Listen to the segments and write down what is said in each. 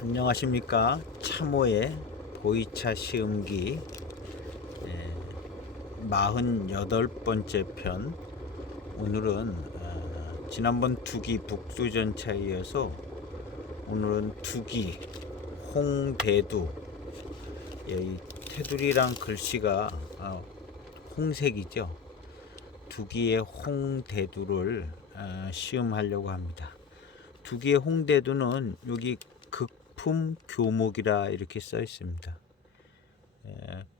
안녕하십니까. 참호의 보이차 시음기 48번째 편. 오늘은 지난번 투기 북두전차에 이어서 오늘은 투기 홍대두. 이 테두리랑 글씨가 홍색이죠. 두기의 홍대두를 시음하려고 합니다. 두기의 홍대두는 여기 극품 교목이라 이렇게 써 있습니다.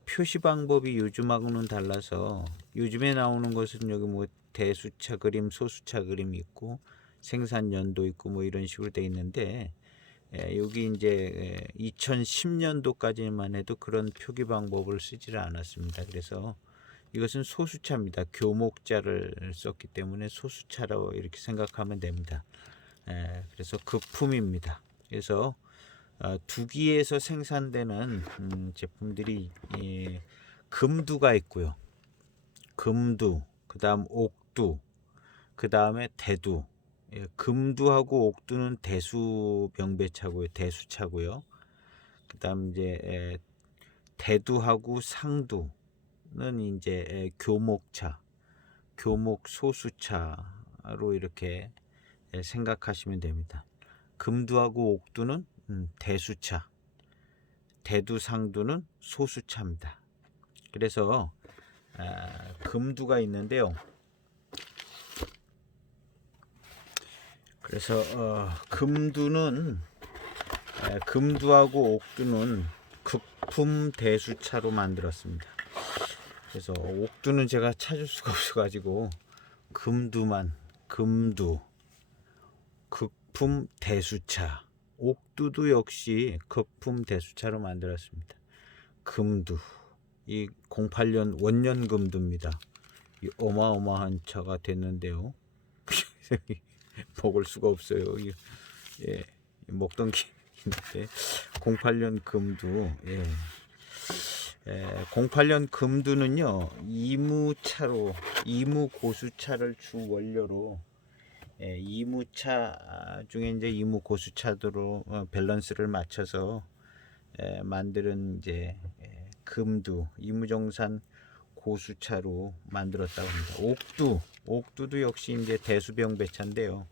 표시 방법이 요즘하고는 달라서 요즘에 나오는 것은 여기 뭐 대수차 그림, 소수차 그림이 있고 생산 연도 있고 뭐 이런 식으로 돼 있는데, 여기 이제 2010년도까지만 해도 그런 표기 방법을 쓰지를 않았습니다. 그래서 이것은 소수차입니다. 교목자를 썼기 때문에 소수차로 이렇게 생각하면 됩니다. 그래서 극품입니다. 그래서 두기에서 생산되는 제품들이 금두가 있고요. 금두, 그 다음 옥두, 그 다음에 대두. 금두하고 옥두는 대수 병배차고요. 대수차고요. 그 다음 이제 대두하고 상두는 이제 교목차, 교목 소수차로 이렇게 생각하시면 됩니다. 금두하고 옥두는 대수차, 대두상두는 소수차입니다. 그래서 금두가 있는데요. 그래서 금두는 금두하고 옥두는 극품 대수차로 만들었습니다. 그래서 옥두는 제가 찾을 수가 없어가지고 금두만, 금두 극품 대수차, 옥두도 역시 극품 대수차로 만들었습니다. 금두, 이 08년 원년 금두입니다. 이 어마어마한 차가 됐는데요. 먹을 수가 없어요. 예, 먹던 기인데 08년 금두. 08년 금두는요, 이무차로, 이무 고수차를 주 원료로, 이무차 중에 이제 이무 고수차도로 밸런스를 맞춰서 만드는 이제 금두, 이무정산 고수차로 만들었다고 합니다. 옥두, 옥두도 역시 이제 대수병 배차인데요.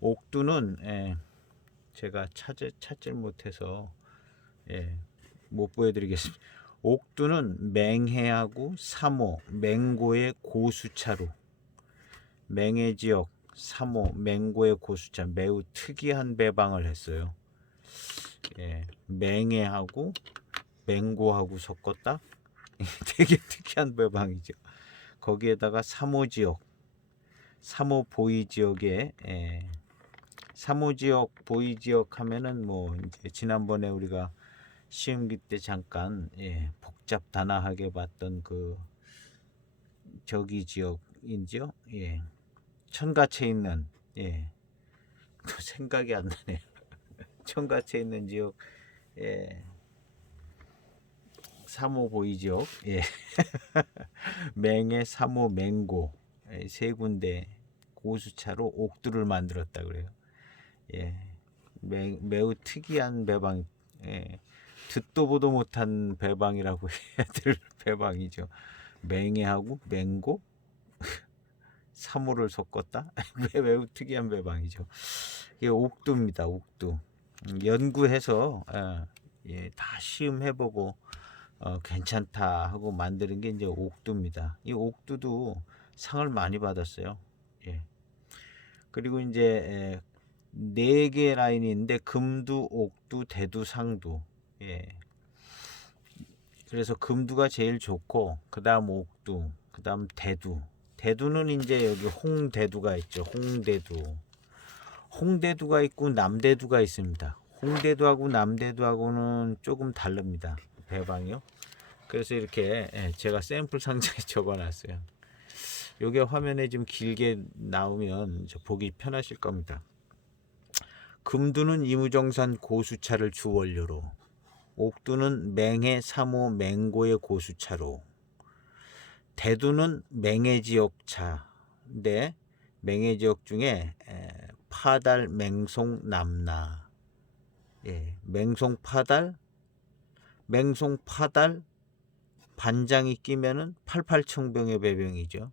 옥두는 제가 찾질 못해서 못 보여드리겠습니다. 옥두는 맹해하고 삼호, 맹고의 고수차로, 맹해 지역, 삼호, 맹고의 고수차, 매우 특이한 배방을 했어요. 맹해하고 맹고하고 섞었다. 되게 특이한 배방이죠. 거기에다가 삼호 지역, 삼호 보이 지역에, 삼호 지역, 보이 지역 하면은 뭐 이제 지난번에 우리가 시험기 때 잠깐 복잡 단아하게 봤던 그 저기 지역인지요. 천가체 있는, 생각이 안 나네요. 천가체 있는 지역, 삼호 보이 지역, 맹해, 삼호, 맹고 세 군데 고수차로 옥두를 만들었다 그래요. 매우 특이한 배방, 듣도 보도 못한 배방이라고 해야 될 배방이죠. 맹해하고 맹고, 삼호를 섞었다. 매우 특이한 배방이죠. 이게 옥두입니다. 옥두. 연구해서 다 시음해보고 괜찮다 하고 만드는 게 이제 옥두입니다. 이 옥두도 상을 많이 받았어요. 그리고 이제 4개 라인이 있는데 금두, 옥두, 대두, 상두. 그래서 금두가 제일 좋고, 그 다음 옥두, 그 다음 대두. 대두는 이제 여기 홍대두가 있죠. 홍대두. 홍대두가 있고 남대두가 있습니다. 홍대두하고 남대두하고는 조금 다릅니다. 배방이요. 그래서 이렇게 제가 샘플 상자에 적어놨어요. 요게 화면에 좀 길게 나오면 보기 편하실 겁니다. 금두는 이무정산 고수차를 주 원료로, 옥두는 맹해, 삼호, 맹고의 고수차로, 대두는 맹해 지역차인데 맹해 지역 중에 파달, 맹송, 남나, 예, 맹송파달 반장이 끼면은 88청병의 배병이죠.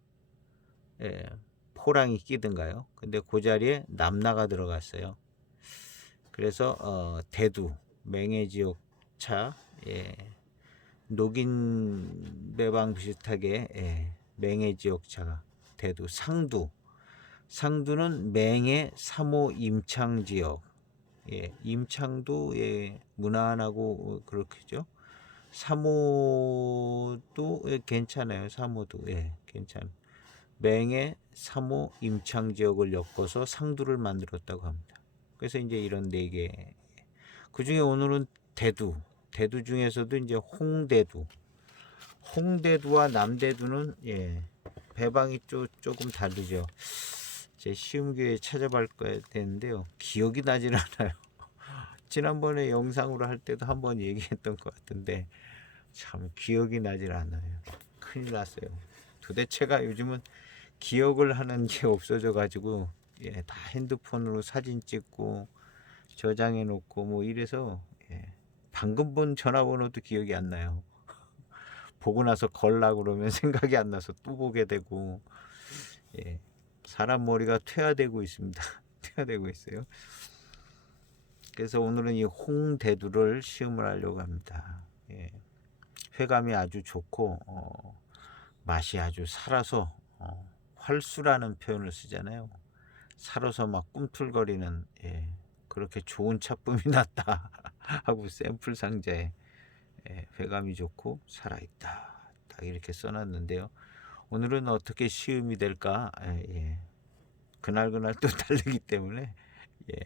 예, 포랑이 끼든가요. 근데 그 자리에 남나가 들어갔어요. 그래서 대두 맹해지옥차, 예, 녹인 배방 비슷하게, 예, 맹해지옥차가 대두. 상두는 맹해 3호 임창 지역. 예, 임창도, 예, 무난하고 그렇겠죠. 3호도, 예, 괜찮아요. 3호도, 예, 괜찮. 맹해 3호 임창 지역을 엮어서 상두를 만들었다고 합니다. 그래서 이제 이런 네 개. 그 중에 오늘은 대두 중에서도 이제 홍대두와 남대두는, 예, 배방이 조금 다르죠. 제 시음교에 찾아볼 거야 되는데요. 기억이 나질 않아요. 지난번에 영상으로 할 때도 한번 얘기했던 것 같은데 참 기억이 나질 않아요. 큰일 났어요. 도대체가 요즘은 기억을 하는 게 없어져 가지고, 예, 다 핸드폰으로 사진 찍고 저장해 놓고 뭐 이래서, 예, 방금 본 전화번호도 기억이 안 나요. 보고 나서 걸라고 그러면 생각이 안 나서 또 보게 되고, 예, 사람 머리가 퇴화되고 있습니다. 퇴화되고 있어요. 그래서 오늘은 이 홍대두를 시음을 하려고 합니다. 예, 회감이 아주 좋고, 맛이 아주 살아서, 활수라는 표현을 쓰잖아요. 살아서 막 꿈틀거리는, 예, 그렇게 좋은 차품이 났다 하고 샘플 상자에, 예, 회감이 좋고 살아있다 딱 이렇게 써놨는데요. 오늘은 어떻게 시음이 될까, 예, 그날 또 다르기 때문에, 예,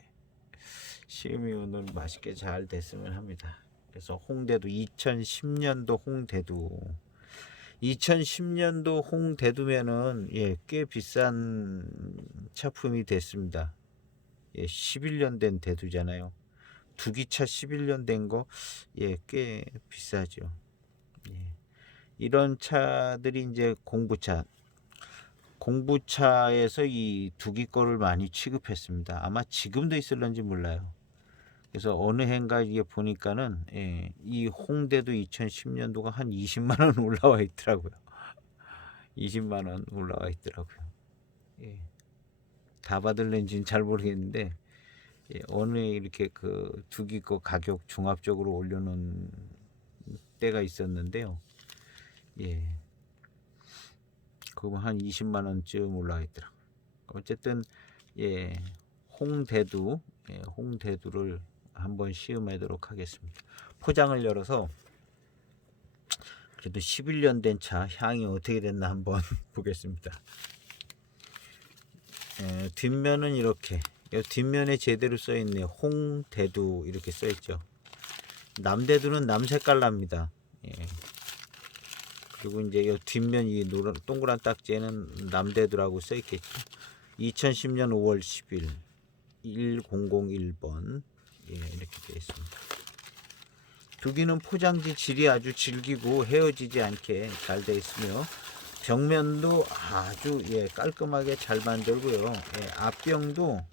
시음이 오늘 맛있게 잘 됐으면 합니다. 그래서 홍대두 2010년도 홍대두 2010년도 홍대두면은, 예, 꽤 비싼 차품이 됐습니다. 예, 11년 된 대두잖아요. 두기차 11년 된 거, 예, 꽤 비싸죠. 예. 이런 차들이 이제 공부차에서 이 두기 거를 많이 취급했습니다. 아마 지금도 있을런지 몰라요. 그래서 어느 해인가 이게 보니까는, 예, 이 홍대도 2010년도가 한 20만 원 올라와 있더라고요. 20만 원 올라와 있더라고요. 예. 다 받을는지는 잘 모르겠는데, 예, 어느 해 이렇게 그 두기 거 가격 종합적으로 올려놓은 때가 있었는데요. 예, 그거 한 20만 원쯤 올라와 있더라고요. 어쨌든, 예, 홍대두를 한번 시음하도록 하겠습니다. 포장을 열어서 그래도 11년 된 차 향이 어떻게 됐나 한번 보겠습니다. 예, 뒷면은 이렇게, 뒷면에 제대로 써 있네요. 홍대두 이렇게 써 있죠. 남대두는 남색깔 납니다. 예. 그리고 이제 이 뒷면 이 노란 동그란 딱지에는 남대두라고 써 있겠죠. 2010년 5월 10일 1001번, 예, 이렇게 되어 있습니다. 두기는 포장지 질이 아주 질기고 헤어지지 않게 잘 되어 있으며 벽면도 아주, 예, 깔끔하게 잘 만들고요. 예, 앞병도,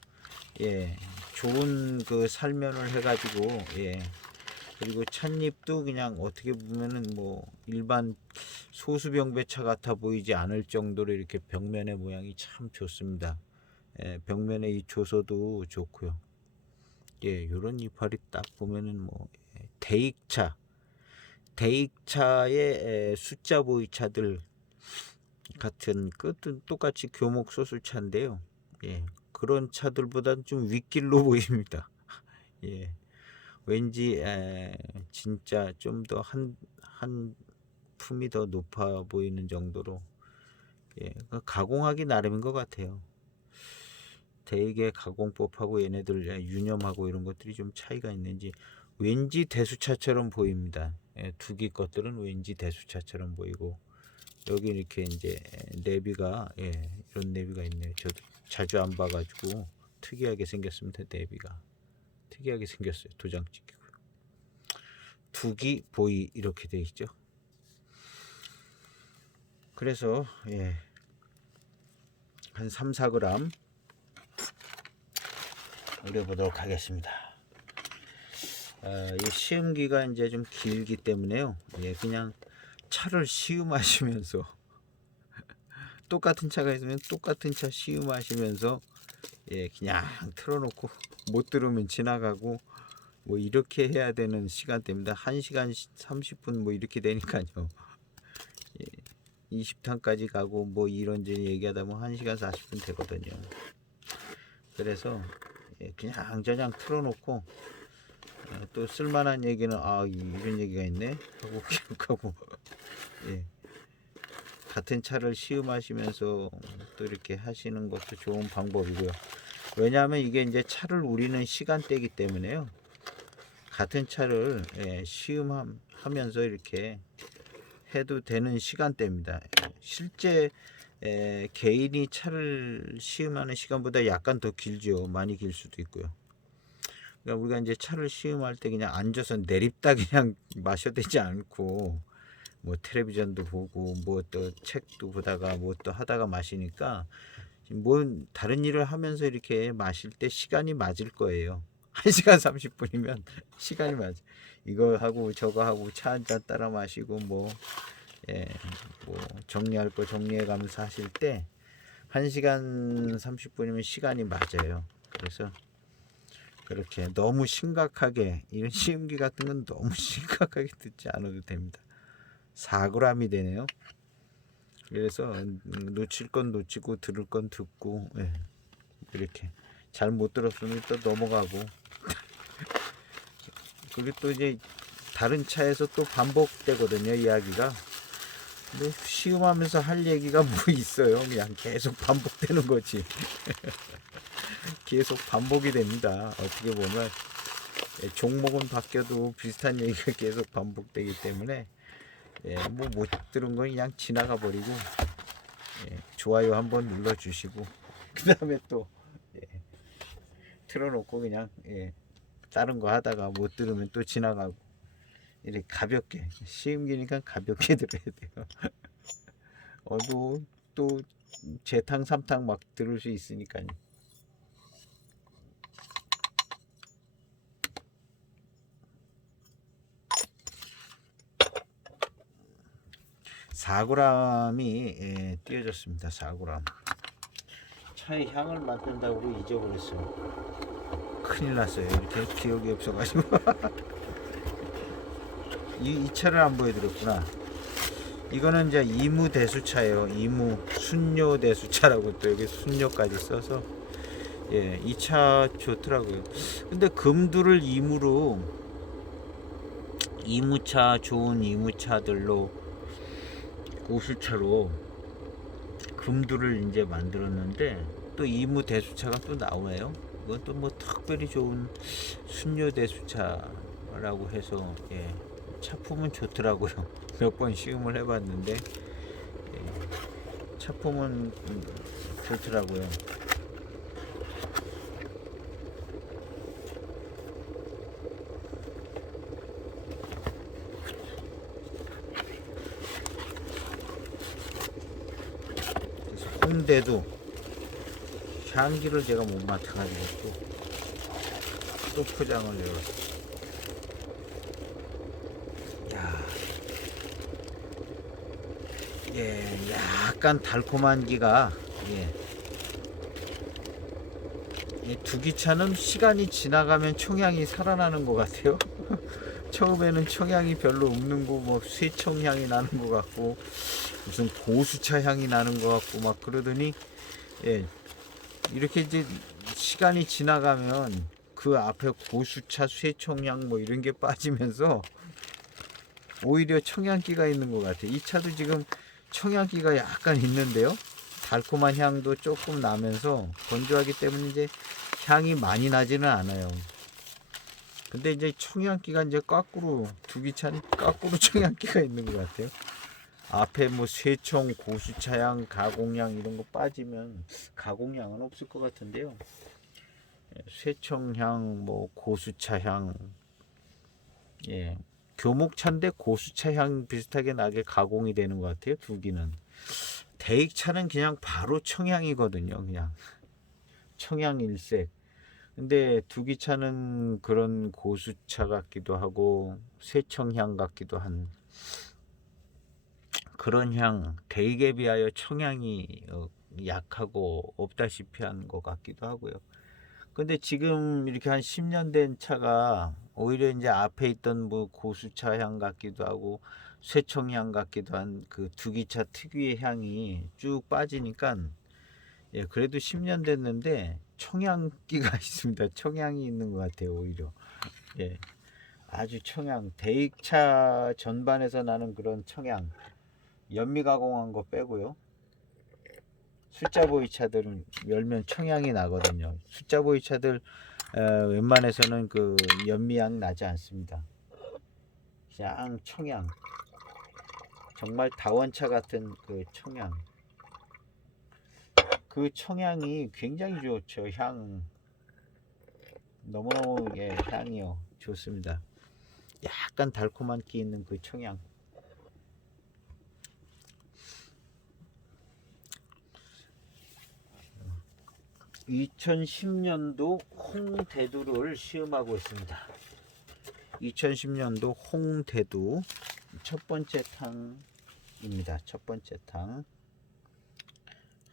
예, 좋은 그 살면을 해가지고, 예, 그리고 찻잎도 그냥 어떻게 보면은 뭐 일반 소수병배차 같아 보이지 않을 정도로 이렇게 벽면의 모양이 참 좋습니다. 예, 벽면의 이 조소도 좋고요. 예, 요런 이파리 딱 보면은 뭐, 예, 대익차의 숫자 보이차들 같은 끝은 똑같이 교목 소수차인데요. 예, 그런 차들보다는 좀 윗길로 보입니다. 예, 왠지, 진짜 좀 더 한 품이 더 높아 보이는 정도로, 예, 가공하기 나름인 것 같아요. 대개 가공법하고 얘네들 유념하고 이런 것들이 좀 차이가 있는지 왠지 대수차처럼 보입니다. 예, 두기 것들은 왠지 대수차처럼 보이고, 여기 이렇게 이제 내비가, 예, 이런 내비가 있네요. 저도 자주 안 봐가지고 특이하게 생겼습니다. 내비가 특이하게 생겼어요. 도장 찍히고 두기 보이 이렇게 돼 있죠. 그래서, 예, 한 3-4g 우려보도록 하겠습니다. 이 시음기가 이제 좀 길기 때문에요. 예, 그냥 차를 시음하시면서 똑같은 차가 있으면 똑같은 차 시음하시면서 예, 그냥 틀어놓고 못 들으면 지나가고 뭐 이렇게 해야 되는 시간대입니다. 1시간 30분 뭐 이렇게 되니까요. 예, 20탄까지 가고 뭐 이런저런 얘기하다 보면 1시간 40분 되거든요. 그래서 예, 그냥 저냥 틀어놓고 또 쓸만한 얘기는 이런 얘기가 있네 하고 기억하고 예, 같은 차를 시음하시면서 또 이렇게 하시는 것도 좋은 방법이고요. 왜냐하면 이게 이제 차를 우리는 시간대이기 때문에요. 같은 차를 시음하면서 이렇게 해도 되는 시간대입니다. 실제 개인이 차를 시음하는 시간보다 약간 더 길죠. 많이 길 수도 있고요. 그러니까 우리가 이제 차를 시음할 때 그냥 앉아서 내립다 그냥 마셔야 되지 않고 뭐 텔레비전도 보고 뭐 또 책도 보다가 뭐 또 하다가 마시니까 뭐 다른 일을 하면서 이렇게 마실 때 시간이 맞을 거예요. 1시간 30분이면 시간이 맞아. 이거 하고 저거 하고 차 한 잔 따라 마시고 뭐 정리할 거 정리해 가면서 하실 때 1시간 30분이면 시간이 맞아요. 그래서 그렇게 너무 심각하게 이런 시음기 같은 건 너무 심각하게 듣지 않아도 됩니다. 4g이 되네요. 그래서 놓칠 건 놓치고 들을 건 듣고 이렇게 잘 못 들었으면 또 넘어가고 그리고 또 이제 다른 차에서 또 반복되거든요, 이야기가. 근데 시음하면서 할 얘기가 뭐 있어요. 그냥 계속 반복되는 거지. 계속 반복이 됩니다. 어떻게 보면 종목은 바뀌어도 비슷한 얘기가 계속 반복되기 때문에 뭐 못 들은 건 그냥 지나가 버리고 좋아요 한번 눌러 주시고 그 다음에 또 틀어놓고 그냥 다른 거 하다가 못 들으면 또 지나가고 이렇게 가볍게 시음기니까 가볍게 들어야 돼요. 또 재탕 삼탕 막 들을 수 있으니까요. (4g이) 띄어졌습니다. 4g. 차의 향을 맡는다고 잊어버렸어요. 큰일 났어요. 이렇게 기억이 없어가지고. 이 차를 안 보여드렸구나. 이거는 이제 이무 대수차예요. 이무 순뇨 대수차라고 또 여기 순뇨까지 써서 이 차 좋더라고요. 근데 금두를 이무로 이무차 좋은 이무차들로 고수차로 금두를 이제 만들었는데 또 이무 대수차가 또 나와요. 이건 또 뭐 특별히 좋은 순뇨 대수차라고 해서 차품은 좋더라고요. 몇 번 시음을 해봤는데 차품은 좋더라고요. 그래서 홍대도 향기를 제가 못 맡아가지고 또 포장을 내었어요. 약간 달콤한 기가 두기차는 시간이 지나가면 청향이 살아나는 것 같아요. 처음에는 청향이 별로 없는 거 뭐 쇠청향이 나는 것 같고 무슨 고수차 향이 나는 것 같고 막 그러더니 이렇게 이제 시간이 지나가면 그 앞에 고수차 쇠청향 뭐 이런 게 빠지면서 오히려 청양기가 있는 것 같아요. 이 차도 지금 청양기가 약간 있는데요. 달콤한 향도 조금 나면서 건조하기 때문에 이제 향이 많이 나지는 않아요. 근데 이제 청양기가 이제 거꾸로 두기차는 거꾸로 청양기가 있는 것 같아요. 앞에 뭐 쇠청, 고수차향, 가공향 이런 거 빠지면 가공향은 없을 것 같은데요. 쇠청향, 뭐 고수차향, 교목차인데 고수차향 비슷하게 나게 가공이 되는 것 같아요. 두기는. 대익차는 그냥 바로 청향이거든요. 그냥 청향일색. 근데 두기차는 그런 고수차 같기도 하고 쇠청향 같기도 한 그런 향, 대익에 비하여 청향이 약하고 없다시피 한 것 같기도 하고요. 근데 지금 이렇게 한 10년 된 차가 오히려 이제 앞에 있던 뭐 고수차 향 같기도 하고 쇠청향 같기도 한 그 두기차 특유의 향이 쭉 빠지니까 예, 그래도 10년 됐는데 청향기가 있습니다. 청향이 있는 것 같아요, 오히려. 예, 아주 청향, 대익차 전반에서 나는 그런 청향, 연미 가공한 거 빼고요. 숫자 보이 차들은 열면 청향이 나거든요. 숫자 보이 차들 웬만해서는 그 연미향 나지 않습니다. 그냥 청향, 정말 다원차 같은 그 청향. 그 청향이 굉장히 좋죠. 향 너무너무 예, 향이요 좋습니다. 약간 달콤한 끼 있는 그 청향. 2010년도 홍대두를 시음하고 있습니다. 2010년도 홍대두 첫 번째 탕입니다. 첫 번째 탕.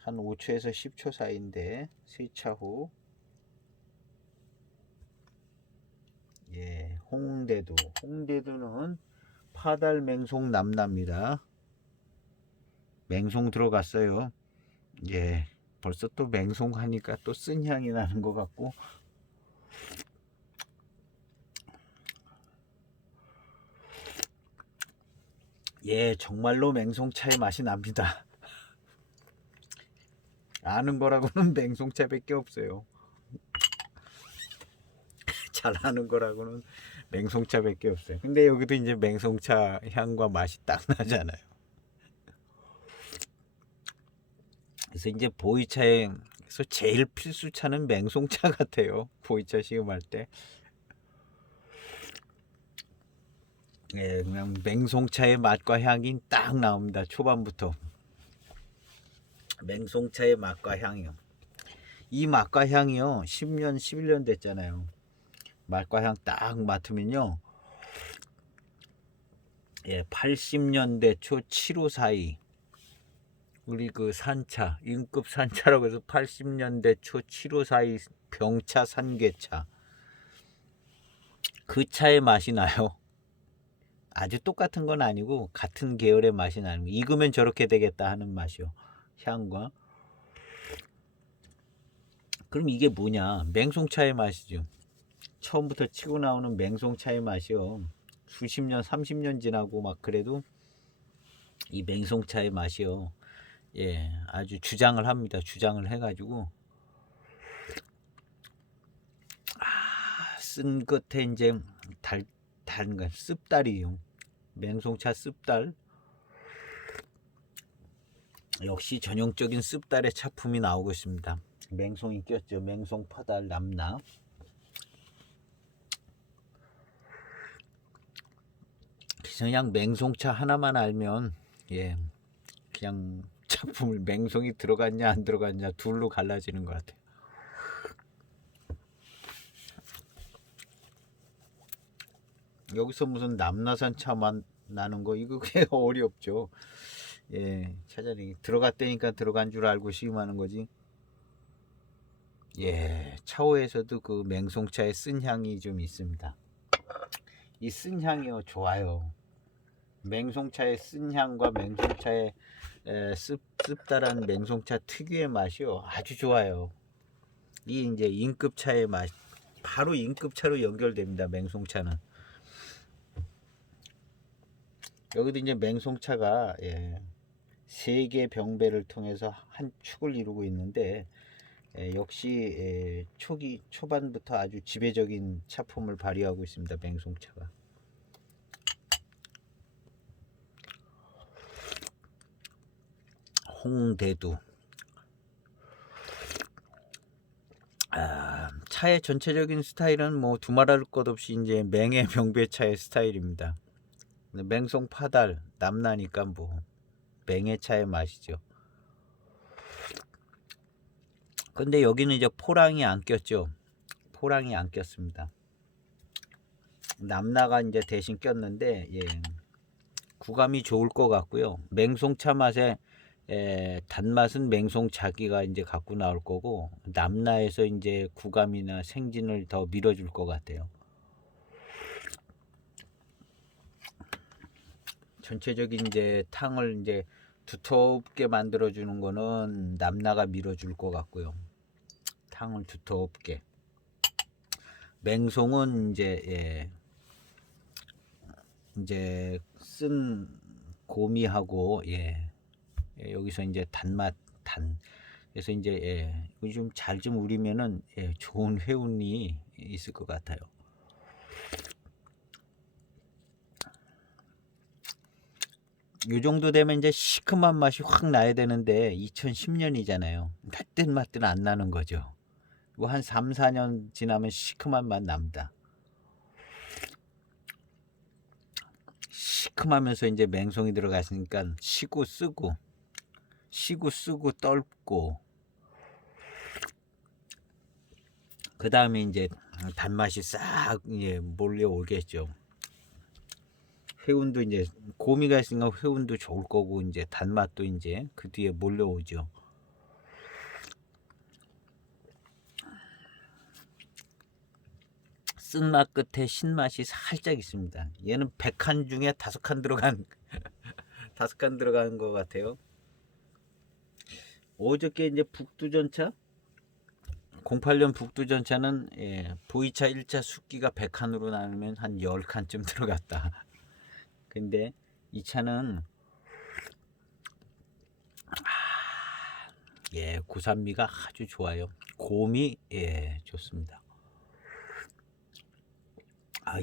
한 5초에서 10초 사이인데 세차 후 예, 홍대두. 홍대두는 파달 맹송 남납니다. 맹송 들어갔어요. 예. 벌써 또 맹송 하니까 또 쓴 향이 나는 것 같고 예, 정말로 맹송차의 맛이 납니다. 아는 거라고는 맹송차밖에 없어요. 잘 아는 거라고는 맹송차밖에 없어요. 근데 여기도 이제 맹송차 향과 맛이 딱 나잖아요. 그래서 이제 보이차에서 제일 필수차는 맹송차 같아요. 보이차 시음할 때. 예, 그냥 맹송차의 맛과 향이 딱 나옵니다. 초반부터. 맹송차의 맛과 향이요. 이 맛과 향이요. 10년, 11년 됐잖아요. 맛과 향 딱 맡으면요. 예, 80년대 초 7호 사이 우리 그 산차, 인급 산차라고 해서 80년대 초 7호 사이 병차, 산괴차 그 차의 맛이 나요. 아주 똑같은 건 아니고 같은 계열의 맛이 나는 거. 익으면 저렇게 되겠다 하는 맛이요. 향과. 그럼 이게 뭐냐? 맹송차의 맛이죠. 처음부터 치고 나오는 맹송차의 맛이요. 수십 년, 30년 지나고 막 그래도 이 맹송차의 맛이요. 예, 아주 주장을 합니다. 주장을 해가지고 쓴 끝에 이제 다른 거 씁달이요. 맹송차 씁달. 역시 전형적인 씁달의 차품이 나오고 있습니다. 맹송이 꼈죠. 맹송 파달 남나. 그냥 맹송차 하나만 알면 예, 그냥 작품을 맹송이 들어갔냐 안 들어갔냐 둘로 갈라지는 것 같아요. 여기서 무슨 남나산 차만 나는 거 이거 꽤 어렵죠. 예, 찾아내기 들어갔다니까 들어간 줄 알고 시음하는 거지. 예, 차오에서도 그 맹송차의 쓴 향이 좀 있습니다. 이 쓴 향이요 좋아요. 맹송차의 쓴 향과 맹송차의 씁쓸한 맹송차 특유의 맛이요 아주 좋아요. 이 이제 인급차의 맛 바로 인급차로 연결됩니다. 맹송차는 여기도 이제 맹송차가 예, 세 개 병배를 통해서 한 축을 이루고 있는데 역시 초반부터 아주 지배적인 차품을 발휘하고 있습니다. 맹송차가. 홍대두. 차의 전체적인 스타일은 뭐 두말할 것 없이 이제 맹의 병배차의 스타일입니다. 맹송 파달 남나니까 뭐 맹의 차의 맛이죠. 근데 여기는 이제 포랑이 안 꼈죠. 포랑이 안 꼈습니다. 남나가 이제 대신 꼈는데 예, 구감이 좋을 것 같고요. 맹송차 맛에 단맛은 맹송 자기가 이제 갖고 나올 거고 남나에서 이제 구감이나 생진을 더 밀어줄 것 같아요. 전체적인 이제 탕을 이제 두텁게 만들어 주는 거는 남나가 밀어줄 것 같고요. 탕을 두텁게. 맹송은 이제 쓴 고미하고 여기서 이제 단맛 그래서 이제 이거 좀 잘 좀 우리면은 좋은 회운이 있을 것 같아요. 요 정도 되면 이제 시큼한 맛이 확 나야 되는데 2010년이잖아요. 맛든 안 나는 거죠. 한 3, 4년 지나면 시큼한 맛 납니다. 시큼하면서 이제 맹송이 들어갔으니까 시고 쓰고 떫고 그 다음에 이제 단맛이 싹 몰려오겠죠. 회운도 이제 고미가 있으니까 회운도 좋을 거고 이제 단맛도 이제 그 뒤에 몰려오죠. 쓴맛 끝에 신맛이 살짝 있습니다. 얘는 100칸 중에 5칸 들어간 5칸 들어가는 것 같아요. 어저께 이제 북두전차 08년 북두전차는 V차 1차 숙기가 100칸으로 나누면 한 10칸쯤 들어갔다. 근데 이 차는 고산미가 아주 좋아요. 곰이 좋습니다.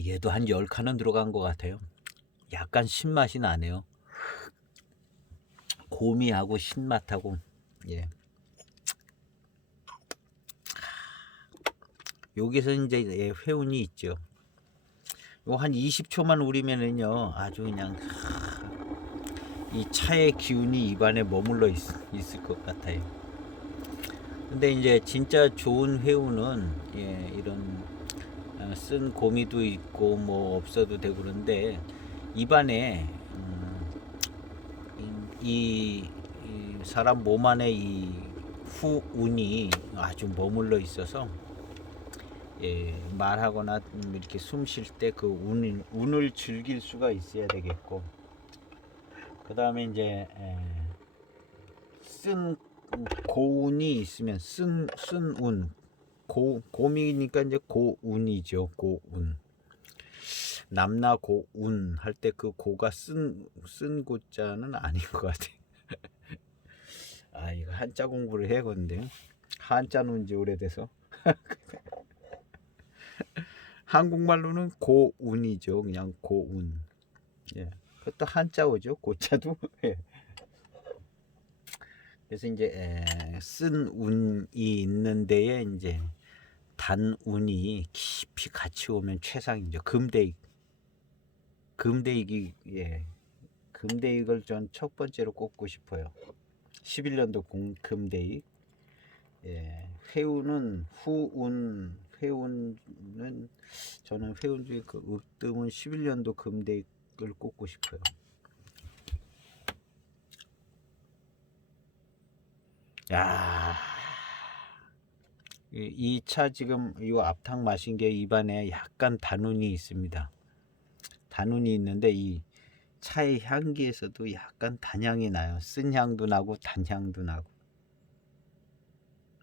얘도 한 10칸은 들어간 것 같아요. 약간 신맛이 나네요. 고미하고 신맛하고 여기서 이제 회운이 있죠. 요 한 20초만 우리면은요 아주 그냥 이 차의 기운이 입안에 머물러 있을 것 같아요. 근데 이제 진짜 좋은 회운은 이런 쓴 고미도 있고 뭐 없어도 되고 그런데 입안에 이 사람 몸 안에 이 후운이 아주 머물러 있어서 말하거나 이렇게 숨 쉴 때 그 운을 즐길 수가 있어야 되겠고 그 다음에 이제 쓴 고운이 있으면 쓴운 고미니까 이제 고운이죠. 고운 남나 고운 할 때 그 고가 쓴 고자는 아닌 것 같아. 이거 한자 공부를 해야겠는데요. 한자는 지 오래돼서 한국말로는 고운이죠. 그냥 고운. 그것도 한자어죠. 고자도. 그래서 이제 쓴 운이 있는 데에 이제 단운이 깊이 같이 오면 최상이죠. 금대익이 금대익을 전 첫 번째로 꼽고 싶어요. 11년도 금대익. 회운은 회운은 저는 회운 중에 그 읍뜸은 11년도 금대익을 꼽고 싶어요. 이 차 지금 이 앞탕 마신 게 입안에 약간 단운이 있습니다. 단운이 있는데 이 차의 향기에서도 약간 단향이 나요. 쓴 향도 나고 단향도 나고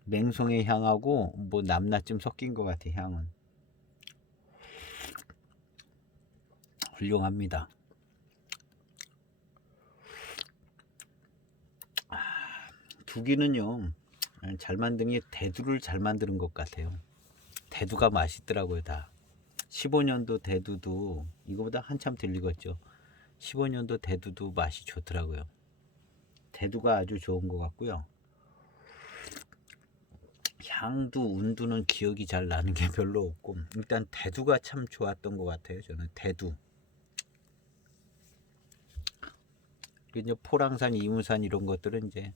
맹송의 향하고 뭐 남나쯤 섞인 것 같아. 향은 훌륭합니다. 두기는요 잘 만든 게 대두를 잘 만드는 것 같아요. 대두가 맛있더라고요. 다 15년도 대두도 이거보다 한참 들리겠죠. 15년도 대두도 맛이 좋더라고요. 대두가 아주 좋은 것 같고요. 향도 운두는 기억이 잘 나는 게 별로 없고 일단 대두가 참 좋았던 것 같아요. 저는 대두. 이제 포랑산, 이문산 이런 것들은 이제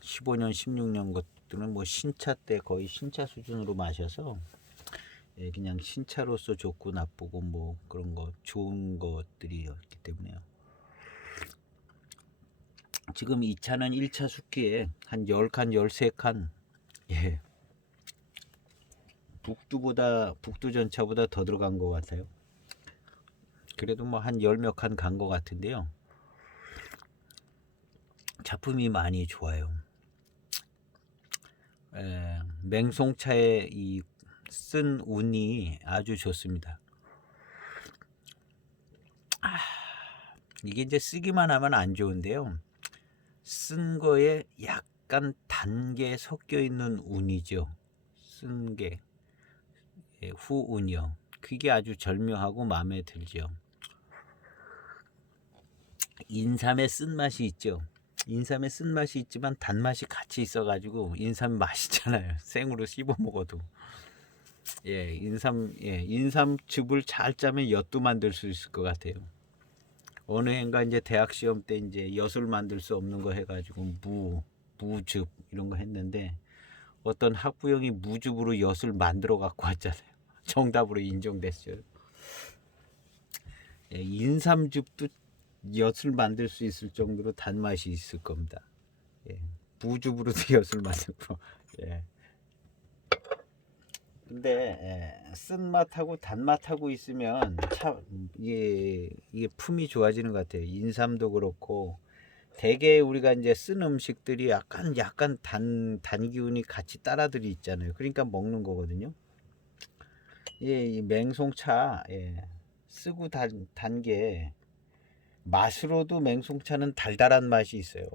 15년, 16년 것 것들은 뭐 신차 때 거의 신차 수준으로 마셔서 예, 그냥 신차로서 좋고 나쁘고 뭐 그런 거 좋은 것들이었기 때문에요. 지금 이 차는 1차 숙기에 한 10칸, 13칸, 예, 북두 전차보다 더 들어간 것 같아요. 그래도 뭐 한 10몇 칸 간 것 같은데요. 작품이 많이 좋아요. 맹송차의 이 쓴 운이 아주 좋습니다. 이게 이제 쓰기만 하면 안 좋은데요. 쓴 거에 약간 단계 섞여 있는 운이죠. 쓴 게 후운이요. 그게 아주 절묘하고 마음에 들죠. 인삼의 쓴맛이 있죠. 인삼의 쓴맛이 있지만 단맛이 같이 있어가지고 인삼 맛있잖아요. 생으로 씹어 먹어도. 예, 인삼즙을 잘 짜면 엿도 만들 수 있을 것 같아요. 어느 해인가 이제 대학 시험 때 이제 엿을 만들 수 없는 거 해가지고 무즙 이런 거 했는데 어떤 학부형이 무즙으로 엿을 만들어 갖고 왔잖아요. 정답으로 인정됐어요. 예, 인삼즙도 엿을 만들 수 있을 정도로 단맛이 있을 겁니다. 예, 무즙으로도 엿을 만들고. 예. 근데 쓴맛하고 단맛하고 있으면 참 이게 품이 좋아지는 것 같아요. 인삼도 그렇고 대개 우리가 이제 쓴 음식들이 약간 단 기운이 같이 따라들이 있잖아요. 그러니까 먹는 거거든요. 예, 이 맹송차 쓰고 단 게 맛으로도 맹송차는 달달한 맛이 있어요.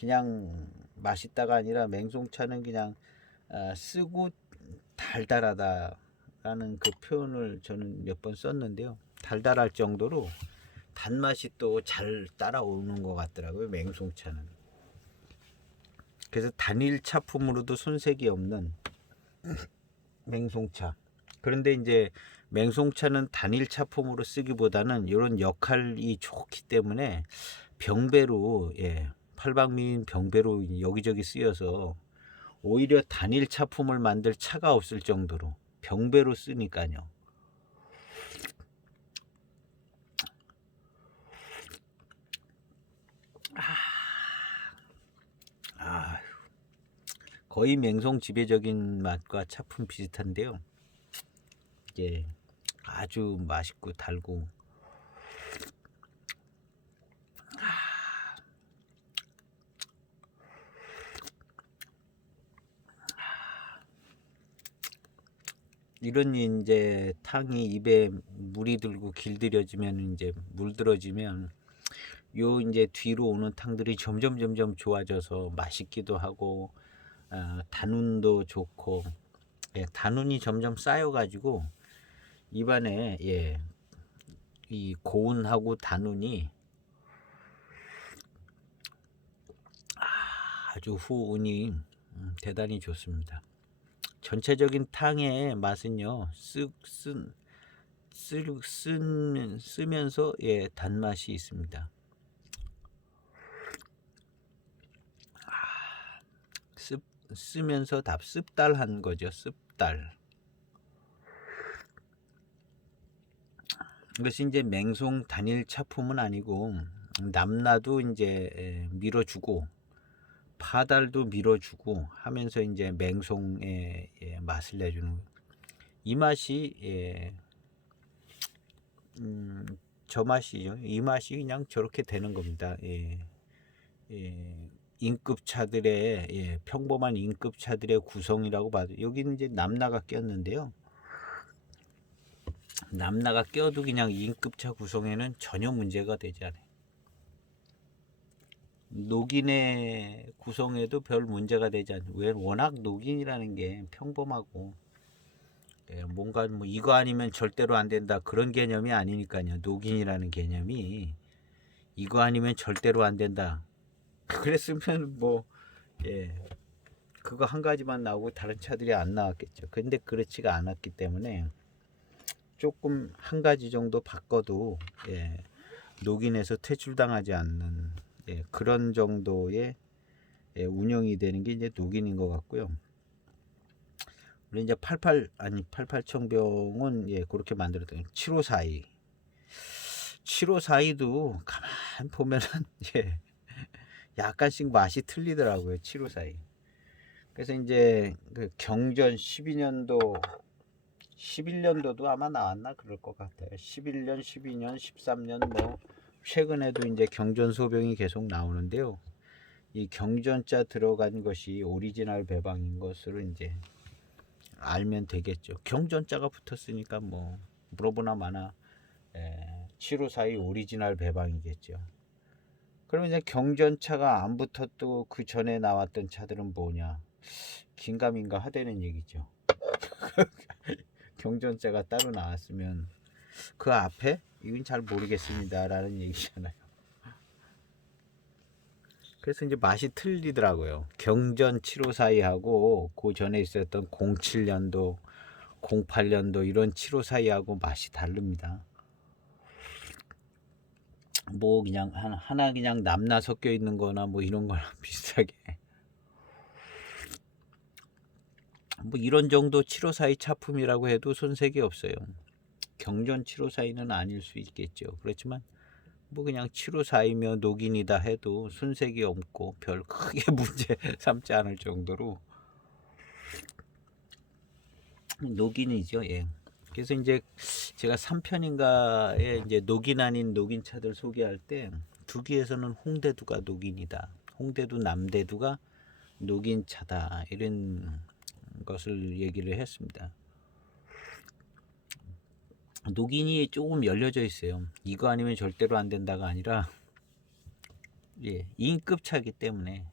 그냥 맛있다가 아니라 맹송차는 그냥 쓰고 달달하다라는 그 표현을 저는 몇 번 썼는데요. 달달할 정도로 단맛이 또 잘 따라오는 것 같더라고요. 맹송차는. 그래서 단일 차품으로도 손색이 없는 맹송차. 그런데 이제 맹송차는 단일 차품으로 쓰기보다는 이런 역할이 좋기 때문에 병배로 팔방미인 병배로 여기저기 쓰여서 오히려 단일 차품을 만들 차가 없을 정도로 병배로 쓰니까요. 거의 맹송 지배적인 맛과 차품 비슷한데요. 이게 아주 맛있고 달고 이런 이제 탕이 입에 물이 들고 길들여지면 이제 물들어지면 요 이제 뒤로 오는 탕들이 점점 좋아져서 맛있기도 하고 단운도 좋고 단운이 점점 쌓여가지고 입안에 이 고운하고 단운이 아주 후운이 대단히 좋습니다. 전체적인 탕의 맛은요 쓰면서 단맛이 있습니다. 쓰면서 씁달한 거죠. 씁달. 이것이 이제 맹송 단일 차품은 아니고 남나도 이제 밀어주고 파달도 밀어주고 하면서 이제 맹송의 맛을 내주는 이 맛이 저 맛이죠. 이 맛이 그냥 저렇게 되는 겁니다. 임급차들의 평범한 임급차들의 구성이라고 봐도 여기는 이제 남나가 꼈는데요. 남나가 껴도 그냥 임급차 구성에는 전혀 문제가 되지 않아요. 녹인의 구성에도 별 문제가 되지 않아요. 왜 워낙 녹인이라는 게 평범하고 뭔가 뭐 이거 아니면 절대로 안 된다 그런 개념이 아니니까요. 녹인이라는 개념이 이거 아니면 절대로 안 된다. 그랬으면 뭐 그거 한 가지만 나오고 다른 차들이 안 나왔겠죠. 근데 그렇지가 않았기 때문에 조금 한 가지 정도 바꿔도 녹인에서 퇴출당하지 않는 그런 정도의 운영이 되는 게 이제 녹인인 것 같고요. 우리 이제 88청병은 그렇게 만들었던 7542. 7542도 가만 보면은 약간씩 맛이 틀리더라고요. 7542. 그래서 이제 그 경전 12년도 11년도도 아마 나왔나 그럴 것 같아요. 11년, 12년, 13년 뭐 최근에도 이제 경전 소병이 계속 나오는데요. 이 경전자 들어간 것이 오리지널 배방인 것으로 이제 알면 되겠죠. 경전자가 붙었으니까 뭐 물어보나 마나 7542 오리지널 배방이겠죠. 그러면 이제 경전차가 안 붙었고 그 전에 나왔던 차들은 뭐냐? 긴가민가 하다는 얘기죠. 경전자가 따로 나왔으면 그 앞에 이건 잘 모르겠습니다 라는 얘기잖아요. 그래서 이제 맛이 틀리더라고요. 경전 7542하고 그 전에 있었던 07년도 08년도 이런 7542하고 맛이 다릅니다. 뭐 그냥 하나 그냥 남나 섞여 있는 거나 뭐 이런 거랑 비슷하게 뭐 이런 정도 7542 차품이라고 해도 손색이 없어요. 경전 7542는 아닐 수 있겠죠. 그렇지만 뭐 그냥 7542며 녹인이다 해도 손색이 없고 별 크게 문제 삼지 않을 정도로 녹인이죠. 그래서 이제 제가 3편인가에 이제 녹인 아닌 녹인 차들 소개할 때 두기에서는 홍대두가 녹인이다. 홍대두 남대두가 녹인 차다. 이런 것을 얘기를 했습니다. 녹인이 조금 열려져 있어요. 이거 아니면 절대로 안 된다가 아니라 2인급 차기 때문에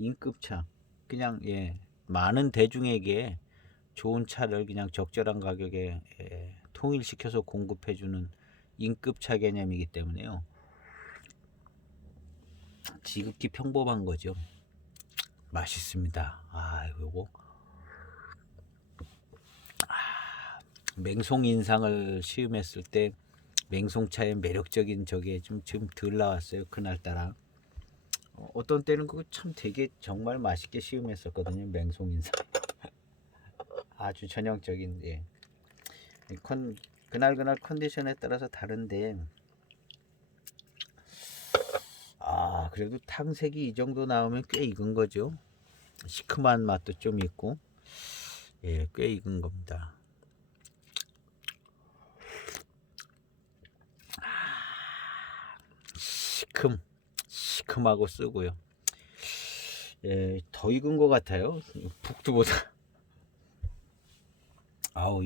2인급 차 그냥 많은 대중에게 좋은 차를 그냥 적절한 가격에 통일시켜서 공급해주는 2인급 차 개념이기 때문에요. 지극히 평범한 거죠. 맛있습니다. 요거 맹송 인상을 시음했을 때 맹송차의 매력적인 저게 좀 덜 나왔어요. 그날따라 어떤 때는 그거 참 되게 정말 맛있게 시음했었거든요. 맹송 인상 아주 전형적인 그날 컨디션에 따라서 다른데 그래도 탕색이 이 정도 나오면 꽤 익은 거죠. 시큼한 맛도 좀 있고 꽤 익은 겁니다. 시큼하고 쓰고요. 더 익은 것 같아요. 북두보다.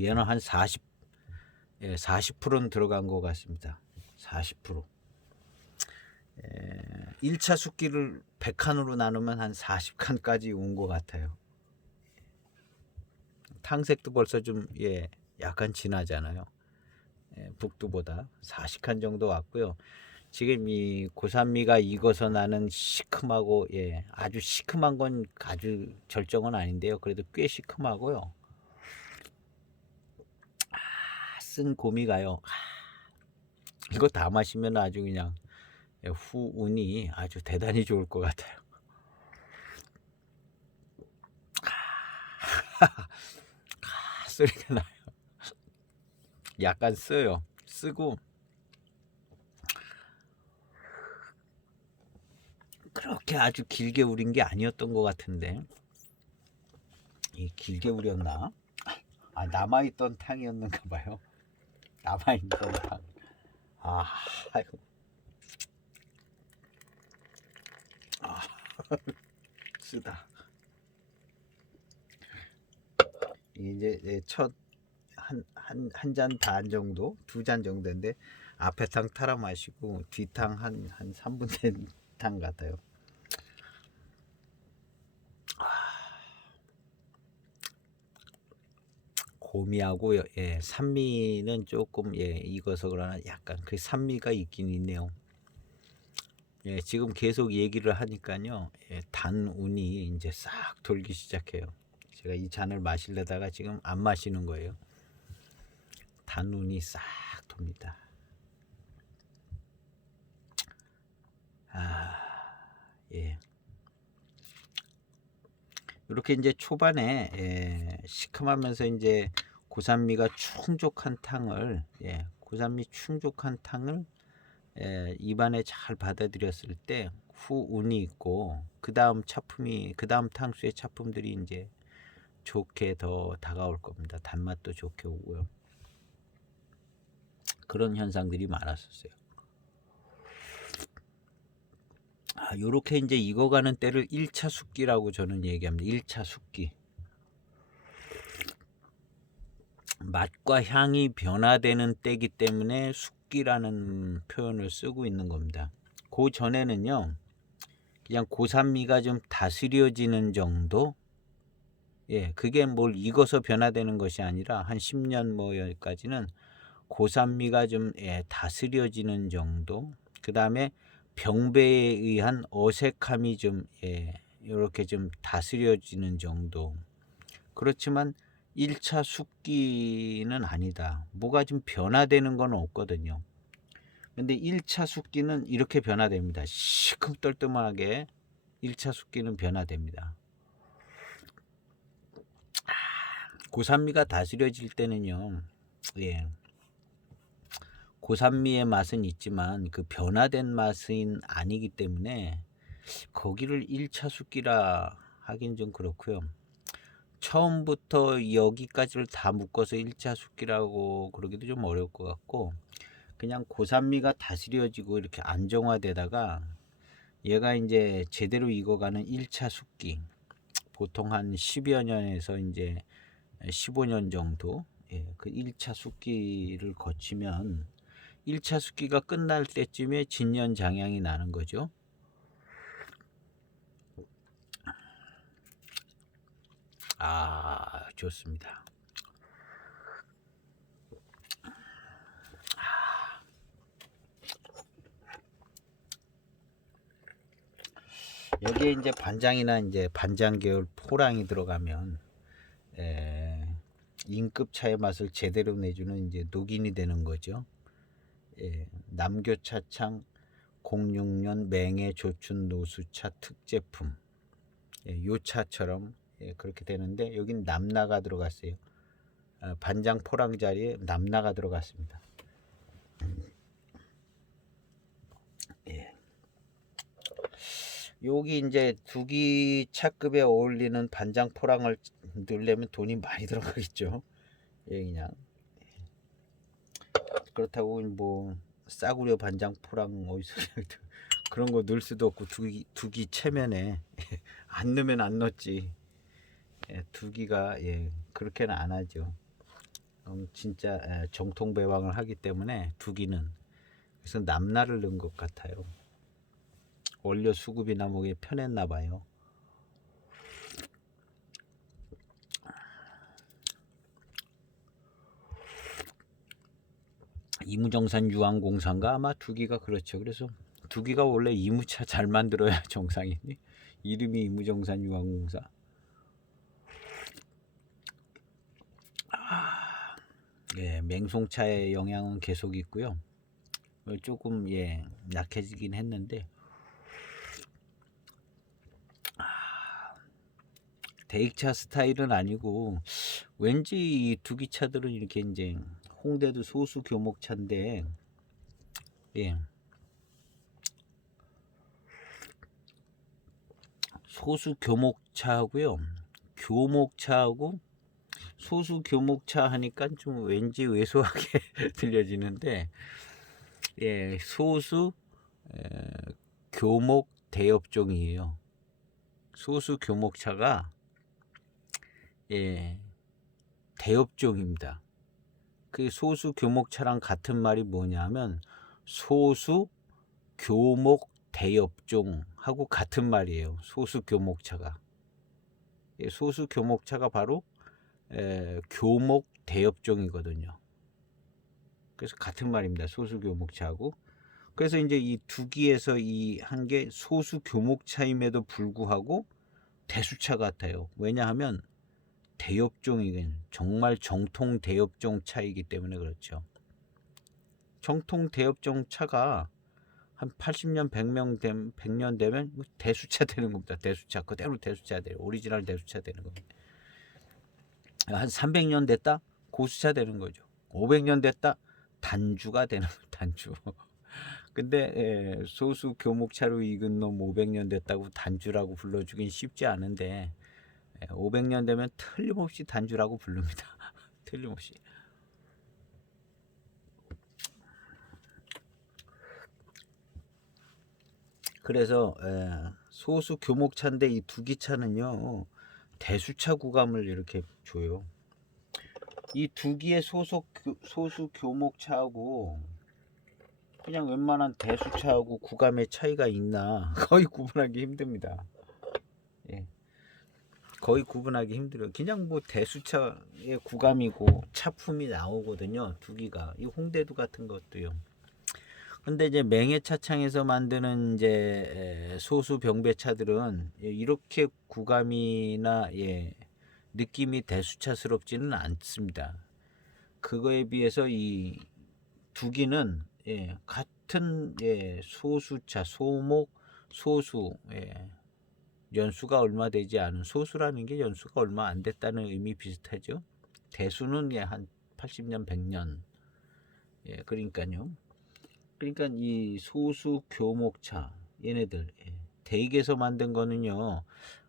얘는 한 40%는 들어간 것 같습니다. 40%. 1차 숫기를 100칸으로 나누면 한 40칸까지 온 것 같아요. 탕색도 벌써 좀 약간 진하잖아요. 북두보다 40칸 정도 왔고요. 지금 이 고산미가 익어서 나는 시큼하고 아주 시큼한 건 아주 절정은 아닌데요. 그래도 꽤 시큼하고요. 쓴 고미가요. 이거 다 마시면 아주 그냥 후운이 아주 대단히 좋을 것 같아요. 소리가 나요. 약간 써요. 쓰고 그렇게 아주 길게 우린 게 아니었던 것 같은데 길게 우렸나? 남아있던 탕이었는가 봐요. 남아있던 탕. 아이고. 쓰다. 이제 첫 한 잔 반 정도, 2잔 정도인데 앞에 탕 타라 마시고 뒤탕 한 3분 된 탕 같아요. 고미하고 산미는 조금 익어서 그러나 약간 그 산미가 있긴 있네요. 지금 계속 얘기를 하니까요. 단운이 이제 싹 돌기 시작해요. 제가 이 잔을 마시려다가 지금 안 마시는 거예요. 단운이 싹 돕니다. 예. 이렇게 이제 초반에 시큼하면서 이제 고산미가 충족한 탕을 고산미 충족한 탕을 입안에 잘 받아들였을 때 후운이 있고 그 다음 탕수의 차품들이 이제 좋게 더 다가올 겁니다. 단맛도 좋게 오고요. 그런 현상들이 많았었어요. 요렇게 이제 익어가는 때를 1차 숙기라고 저는 얘기합니다. 1차 숙기. 맛과 향이 변화되는 때이기 때문에 숙기라는 표현을 쓰고 있는 겁니다. 그 전에는요, 그냥 고산미가 좀 다스려지는 정도? 그게 뭘 익어서 변화되는 것이 아니라 한 10년 뭐 여기까지는 고산미가 좀 다스려지는 정도? 그 다음에 병배에 의한 어색함이 좀 이렇게 좀 다스려지는 정도. 그렇지만 1차 숙기는 아니다. 뭐가 좀 변화되는 건 없거든요. 근데 1차 숙기는 이렇게 변화됩니다. 시큼떨뜸하게 1차 숙기는 변화됩니다. 고산미가 다스려질 때는요. 고산미의 맛은 있지만 그 변화된 맛은 아니기 때문에 거기를 1차 숙기라 하긴 좀 그렇고요. 처음부터 여기까지를 다 묶어서 1차 숙기라고 그러기도 좀 어려울 것 같고, 그냥 고산미가 다스려지고 이렇게 안정화되다가 얘가 이제 제대로 익어가는 1차 숙기, 보통 한 10여 년에서 이제 15년 정도 그 1차 숙기를 거치면 1차 숙기가 끝날 때쯤에 진년장향이 나는 거죠. 좋습니다. 여기에 이제 반장이나 이제 반장 계열 포랑이 들어가면 인급 차의 맛을 제대로 내주는 이제 녹인이 되는 거죠. 남교차창 06년 맹해 조춘 노수차 특제품, 요 차처럼 그렇게 되는데 여긴 남나가 들어갔어요. 반장 포랑 자리에 남나가 들어갔습니다. 여기 이제 두기 차급에 어울리는 반장 포랑을 넣으려면 돈이 많이 들어가겠죠. 그냥 그렇다고 뭐 싸구려 반장 포랑 어디서 그런 거 넣을 수도 없고 두기 체면에 안 넣으면 안 넣지. 두기가 그렇게는 안 하죠. 진짜 정통 배왕을 하기 때문에 두기는 그래서 남나를 넣은 것 같아요. 원료 수급이나 뭐게 편했나 봐요. 이무정산 유황공사인가 아마 두기가 그렇죠. 그래서 두기가 원래 이무차 잘 만들어야 정상이니 이름이 이무정산 유황공사. 맹송차의 영향은 계속 있고요. 조금 약해지긴 했는데 대익차 스타일은 아니고 왠지 이 두기차들은 이렇게 이제 홍대도 소수 교목차인데 소수 교목차하고요. 교목차하고 소수 교목차 하니까 좀 왠지 왜소하게 들려지는데 소수 교목 대엽종이에요. 소수 교목차가 대엽종입니다. 그 소수 교목차랑 같은 말이 뭐냐면 소수 교목 대엽종하고 같은 말이에요. 소수 교목차가. 소수 교목차가 바로 교목 대엽종이거든요. 그래서 같은 말입니다. 소수 교목차하고. 그래서 이제 이 두기에서 이 한 게 소수 교목차임에도 불구하고 대수차 같아요. 왜냐하면 대엽종이긴 정말 정통 대엽종 차이기 때문에 그렇죠. 정통 대엽종 차가 한 80년 100년 되면 대수차 되는 겁니다. 대수차 그대로 대수차 돼요. 오리지널 대수차 되는 겁니다. 한 300년 됐다 고수차 되는 거죠. 500년 됐다 단주가 되는 단주. 근데 소수 교목차로 익은 놈 500년 됐다고 단주라고 불러주긴 쉽지 않은데 500년 되면 틀림없이 단주라고 부릅니다. 틀림없이. 그래서 소수 교목차인데 이 두기차는요 대수차 구감을 이렇게 줘요. 이 두기의 소수 교목차하고 그냥 웬만한 대수차하고 구감의 차이가 있나 거의 구분하기 힘듭니다. 예. 거의 구분하기 힘들어요. 그냥 뭐 대수차의 구감이고 차품이 나오거든요. 두기가 이 홍대두 같은 것도요. 근데 이제 맹해차창에서 만드는 이제 소수 병배차들은 이렇게 구감이나 느낌이 대수차스럽지는 않습니다. 그거에 비해서 이 두기는 같은 소수차, 소목, 소수 연수가 얼마 되지 않은 소수라는 게 연수가 얼마 안 됐다는 의미 비슷하죠. 대수는 한 80년, 100년. 그러니까요. 그러니까 이 소수 교목차 얘네들 대익에서 만든 거는요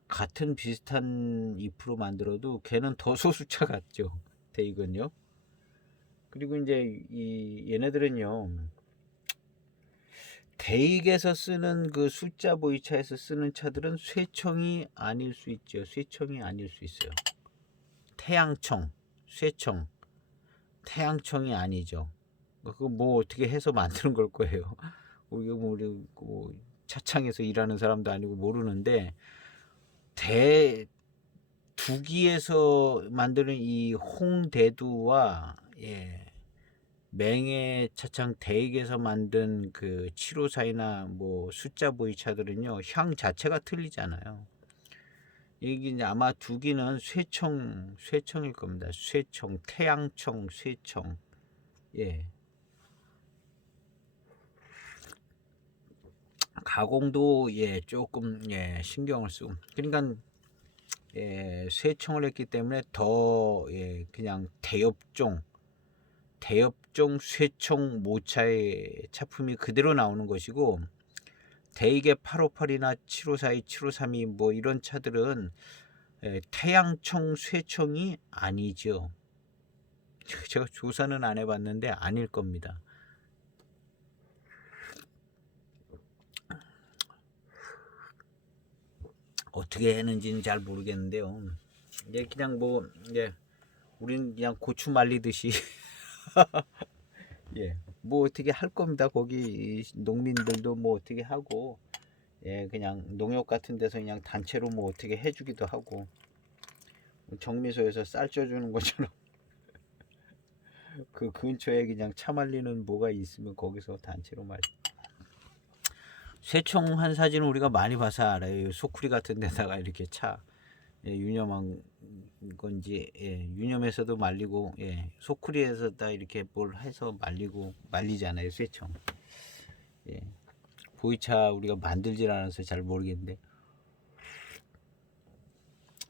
같은 비슷한 잎으로 만들어도 걔는 더 소수차 같죠. 대익은요. 그리고 이제 이 얘네들은요 대익에서 쓰는 그 숫자 보이차에서 쓰는 차들은 쇠청이 아닐 수 있죠. 쇠청이 아닐 수 있어요. 태양청, 쇠청, 태양청이 아니죠. 그거 뭐 어떻게 해서 만드는 걸 거예요. 우리가 뭐 차창에서 일하는 사람도 아니고 모르는데 두기에서 만드는 이 홍대두와 맹해 차창 대익에서 만든 그 754이나 뭐 숫자 보이 차들은요 향 자체가 틀리잖아요. 이게 이제 아마 두기는 쇠청일 겁니다. 쇠청, 태양청, 쇠청. 가공도 조금 신경을 쓰고 그러니까 쇠청을 했기 때문에 더 그냥 대엽종 쇠청 모차의 차품이 그대로 나오는 것이고 대익의 858이나 7542, 7532 뭐 이런 차들은 태양청 쇠청이 아니죠. 제가 조사는 안 해봤는데 아닐 겁니다. 어떻게 했는지는 잘 모르겠는데요. 이제 그냥 뭐 우리는 그냥 고추 말리듯이 뭐 어떻게 할 겁니다. 거기 농민들도 뭐 어떻게 하고 그냥 농협 같은 데서 그냥 단체로 뭐 어떻게 해주기도 하고 정미소에서 쌀 쪄주는 것처럼 그 근처에 그냥 차 말리는 뭐가 있으면 거기서 단체로 말려. 쇠총한 사진은 우리가 많이 봐서 알아요. 소쿠리 같은 데다가 이렇게 차 유념한 건지 유념에서도 말리고 소쿠리에서다 이렇게 뭘 해서 말리잖아요. 쇠총. 보이차 우리가 만들질 않아서 잘 모르겠는데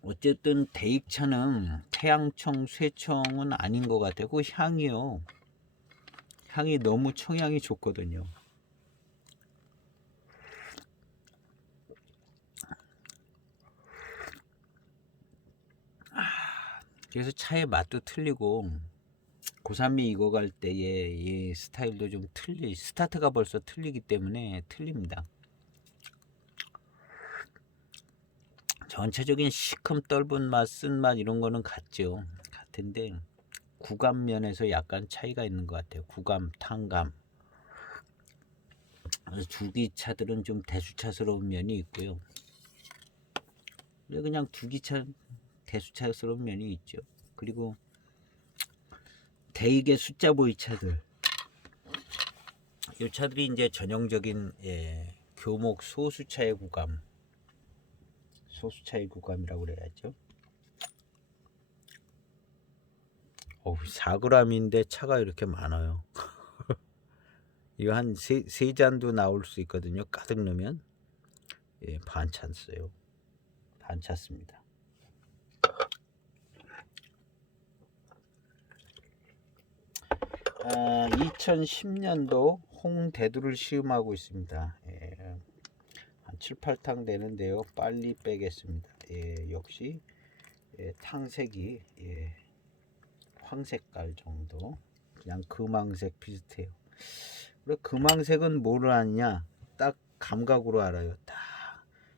어쨌든 대익차는 태양청 쇠청은 아닌 것 같아요. 그 향이요. 향이 너무 청향이 좋거든요. 그래서 차의 맛도 틀리고 고산미 익어갈 때의 스타일도 좀 스타트가 벌써 틀리기 때문에 틀립니다. 전체적인 시큼 떫은 맛, 쓴맛 이런 거는 같은데 구감 면에서 약간 차이가 있는 것 같아요. 구감, 탕감. 두기차들은 좀 대수차스러운 면이 있고요. 그냥 두기차 대수차스러운 면이 있죠. 그리고 대익의 숫자 보이 차들. 이 차들이 이제 전형적인 교목 소수차의 구감이라고 그래야죠. 4g인데 차가 이렇게 많아요. 이거 한 세 잔도 나올 수 있거든요. 가득 넣으면. 예, 반 찼어요. 반 찼습니다. 2010년도 홍대두를 시음하고 있습니다. 예, 한 7, 8탕 되는데요. 빨리 빼겠습니다. 예, 역시 예, 탕색이 예, 황색깔 정도. 그냥 금황색 비슷해요. 그래, 금황색은 뭐를 아냐? 딱 감각으로 알아요.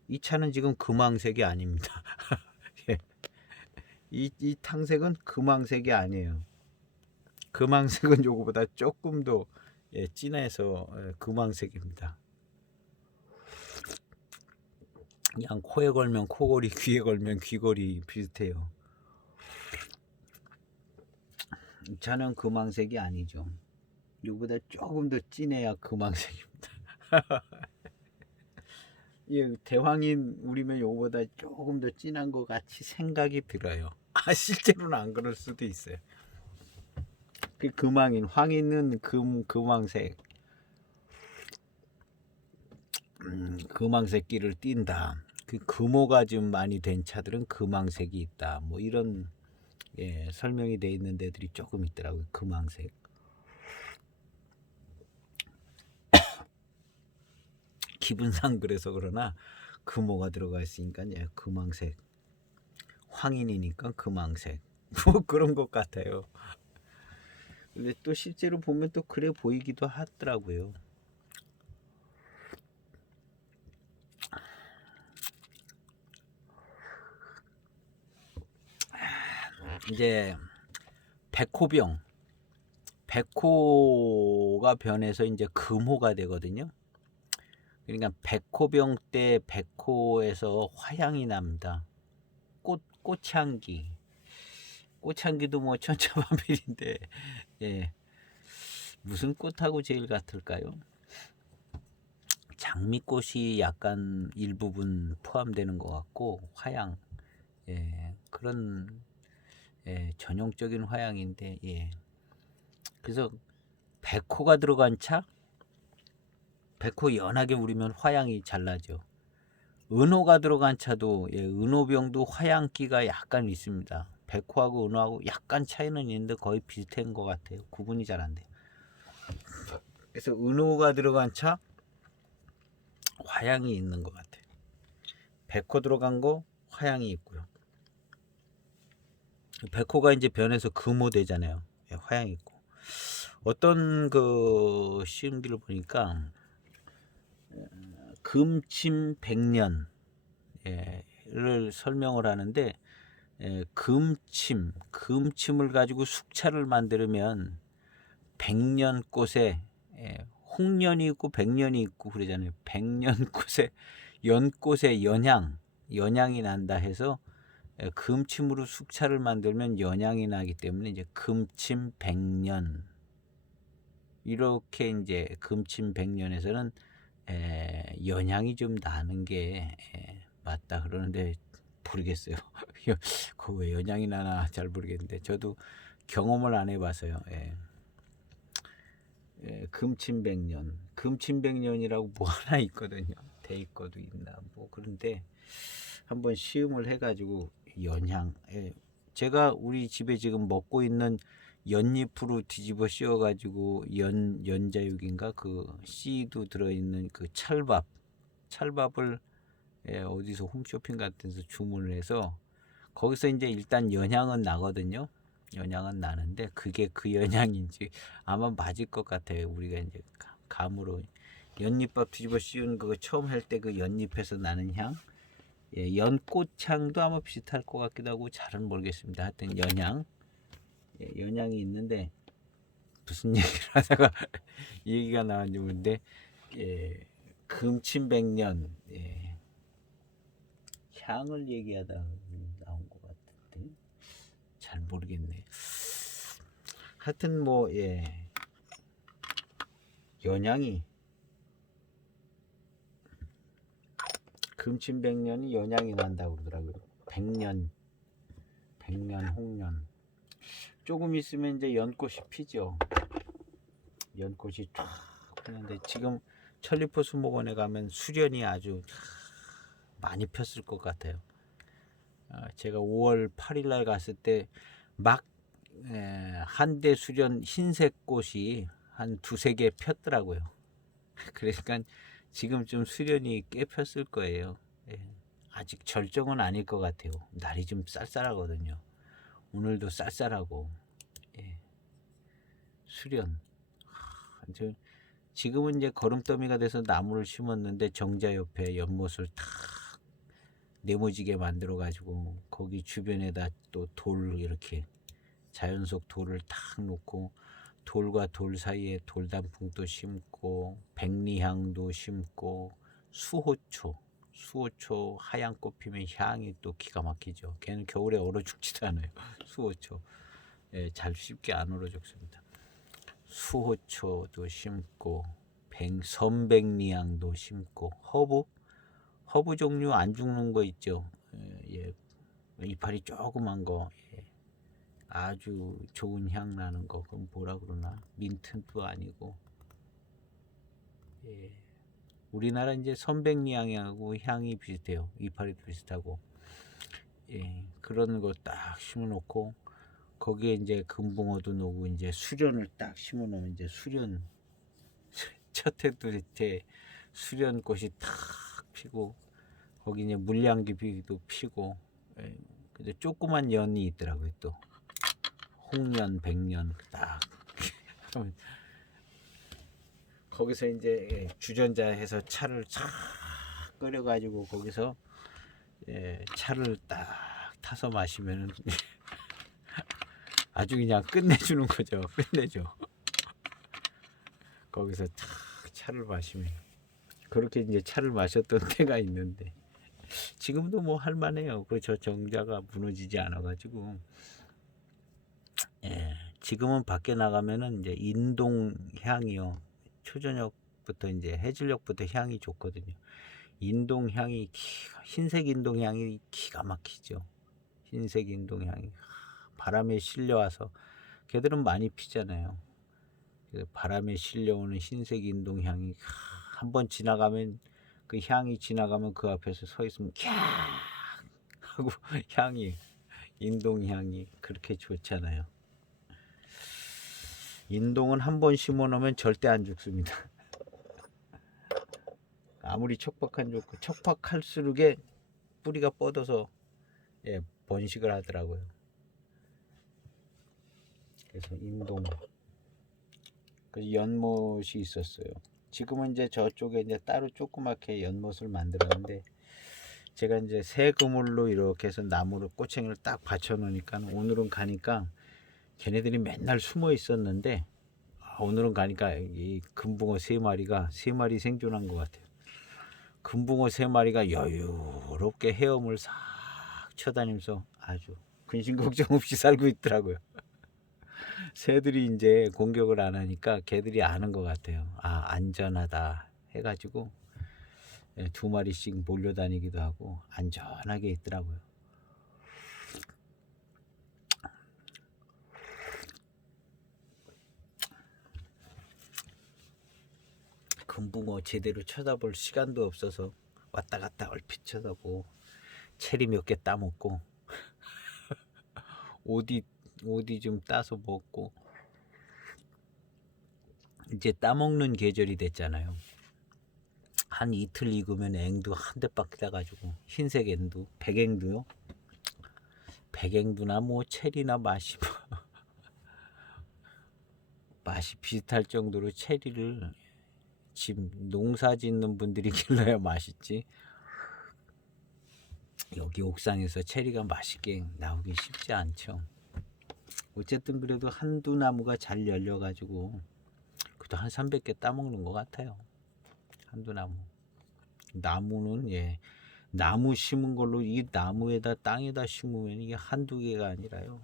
이 차는 지금 금황색이 아닙니다. 예, 이 탕색은 금황색이 아니에요. 금황색은 요거보다 조금 더 예, 진해서 예, 금황색입니다. 그냥 코에 걸면 코걸이, 귀에 걸면 귀걸이 비슷해요. 이 차는 금황색이 아니죠. 요거보다 조금 더 진해야 금황색입니다. 예, 대황인 우리면 요거보다 조금 더 진한 것 같이 생각이 들어요. 실제로는 안 그럴 수도 있어요. 그 금황인, 황인은 금황색, 금황색기를 띈다. 그 금호가 좀 많이 된 차들은 금황색이 있다. 뭐 이런 예, 설명이 돼 있는 데들이 조금 있더라고요. 금황색. 기분상 그래서 그러나 금호가 들어가 있으니까 예, 금황색. 황인이니까 금황색. 뭐 그런 것 같아요. 근데 또 실제로 보면 또 그래 보이기도 하더라고요. 이제 백호가 변해서 이제 금호가 되거든요. 그러니까 백호병 때 백호에서 화향이 납니다. 꽃향기도 뭐 천차만별인데 예, 무슨 꽃하고 제일 같을까요? 장미꽃이 약간 일부분 포함되는 것 같고 화향 예, 그런 예, 전형적인 화향인데 예. 그래서 백호가 들어간 차, 백호 연하게 우리면 화향이 잘 나죠. 은호가 들어간 차도 예, 은호병도 화향기가 약간 있습니다. 백호하고 은호하고 약간 차이는 있는데 거의 비슷한 것 같아요. 구분이 잘 안 돼요. 그래서 은호가 들어간 차 화향이 있는 것 같아요. 백호 들어간 거 화향이 있고요. 백호가 이제 변해서 금호 되잖아요. 예, 화향이 있고. 어떤 그 시음기를 보니까 금침 백년 를 설명을 하는데 금침을 가지고 숙차를 만들면 백년꽃에 홍년이 있고 백년이 있고 그러잖아요. 백년꽃에 연꽃에 연향이 난다 해서 금침으로 숙차를 만들면 연향이 나기 때문에 이제 금침 백년 이렇게 이제 금침 백년에서는 연향이 좀 나는 게 맞다 그러는데 모르겠어요. 그 왜 연향이 나나 잘 모르겠는데 저도 경험을 안 해봐서요. 금침백년이라고 뭐 하나 있거든요. 대입거도 있나 뭐 그런데 한번 시음을 해가지고 연향 제가 우리 집에 지금 먹고 있는 연잎으로 뒤집어 씌워가지고 연자육인가 그 씨도 들어있는 그 찰밥을 어디서 홈쇼핑 같은 데서 주문을 해서 거기서 이제 일단 연향은 나거든요. 연향은 나는데 그게 그 연향인지 아마 맞을 것 같아요. 우리가 이제 감으로 연잎밥 뒤집어 씌운 그거 처음 할 때 그 연잎에서 나는 향, 연꽃향도 아마 비슷할 것 같기도 하고 잘은 모르겠습니다. 하여튼 연향이 있는데 무슨 얘기를 하다가 이 얘기가 나왔는지 모르는데 금침백년 향을 얘기하다 나온 것 같은데 잘 모르겠네. 하여튼 뭐 연향이 금침백년이 연향이 난다고 그러더라고요. 백년 홍년 조금 있으면 이제 연꽃이 피죠. 연꽃이 쫙 피는데 지금 천리포 수목원에 가면 수련이 아주 많이 폈을 것 같아요. 제가 5월 8일 날 갔을 때 막 한대 수련 흰색 꽃이 한 두세 개 폈더라고요. 그러니까 지금 좀 수련이 꽤 폈을 거예요. 예. 아직 절정은 아닐 것 같아요. 날이 좀 쌀쌀하거든요. 오늘도 쌀쌀하고. 예. 수련. 지금은 이제 거름더미가 돼서 나무를 심었는데 정자 옆에 연못을 탁 네모지게 만들어 가지고 거기 주변에다 또 돌 이렇게 자연 속 돌을 탁 놓고 돌과 돌 사이에 돌단풍도 심고 백리향도 심고 수호초 하얀 꽃 피면 향이 또 기가 막히죠. 걔는 겨울에 얼어 죽지도 않아요. 수호초. 예, 잘 쉽게 안 얼어 죽습니다. 수호초도 심고 선백리향도 심고 허브 종류 안 죽는 거 있죠. 예, 이파리 조그만 거 아주 좋은 향 나는 거 그럼 뭐라 그러나 민트도 아니고 예. 우리나라 이제 선백리향하고 향이 비슷해요. 이파리도 비슷하고 예. 그런 거 딱 심어놓고 거기에 이제 금붕어도 놓고 이제 수련을 딱 심어놓으면 이제 수련 첫 해 둘 해 수련꽃이 탁 피고 거기 이제 물량기비도 피고 예. 근데 조그만 연이 있더라고요. 또 홍연, 백년 딱 거기서 이제 주전자해서 차를 쫙 끓여가지고 거기서 차를 딱 타서 마시면은 아주 그냥 끝내주는 거죠. 끝내줘. 거기서 탁 차를 마시면 그렇게 이제 차를 마셨던 때가 있는데 지금도 뭐 할만해요. 그 저 정자가 무너지지 않아가지고 지금은 밖에 나가면은 이제 인동 향이요. 초저녁부터 이제 해질녘부터 향이 좋거든요. 인동 향이 흰색 인동 향이 기가 막히죠. 흰색 인동 향이 바람에 실려와서 걔들은 많이 피잖아요. 바람에 실려오는 흰색 인동 향이 한번 지나가면 그 향이 지나가면 그 앞에서 서 있으면 캬 하고 향이 인동 향이 그렇게 좋잖아요. 인동은 한번 심어 놓으면 절대 안 죽습니다. 아무리 척박한 좋고 척박할수록에 뿌리가 뻗어서 번식을 하더라고요. 그래서 인동 그 연못이 있었어요. 지금은 이제 저쪽에 이제 따로 조그맣게 연못을 만들었는데 제가 이제 새 그물로 이렇게 해서 나무를 꼬챙이를 딱 받쳐 놓으니까 오늘은 가니까 걔네들이 맨날 숨어 있었는데 오늘은 가니까 이 금붕어 세 마리 생존한 것 같아요. 금붕어 세 마리가 여유롭게 헤엄을 싹 쳐다니면서 아주 근심 걱정 없이 살고 있더라고요. 새들이 이제 공격을 안 하니까 걔들이 아는 것 같아요. 아, 안전하다 해가지고 두 마리씩 몰려다니기도 하고 안전하게 있더라고요. 금붕어 제대로 쳐다볼 시간도 없어서 왔다 갔다 얼핏 쳐다보고 체리 몇 개 따먹고 오디 좀 따서 먹고 이제 따먹는 계절이 됐잖아요. 한 이틀 익으면 앵두 한 대박 따가지고 흰색 앵두, 백앵두요. 백앵두나 뭐 체리나 맛이 비슷할 정도로 체리를 집 농사 짓는 분들이 길러야 맛있지. 여기 옥상에서 체리가 맛있게 나오기 쉽지 않죠. 어쨌든 그래도 한두 나무가 잘 열려가지고 그래도 한 300개 따먹는 것 같아요. 한두 나무는 나무 심은 걸로 이 나무에다 땅에다 심으면 이게 한두 개가 아니라요.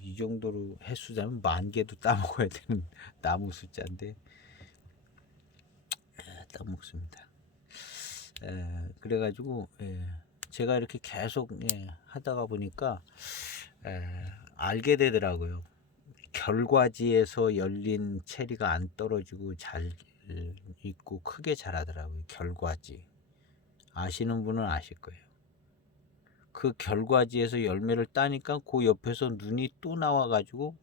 이 정도로 횟수자면 10,000개도 따먹어야 되는 나무 숫자인데 따먹습니다. 그래가지고 제가 이렇게 계속 하다가 보니까 알게 되더라고요. 결과지에서 열린 체리가 안 떨어지고 잘 있고 크게 자라더라고요. 결과지. 아시는 분은 아실 거예요. 그 결과지에서 열매를 따니까 그 옆에서 눈이 또 나와가지고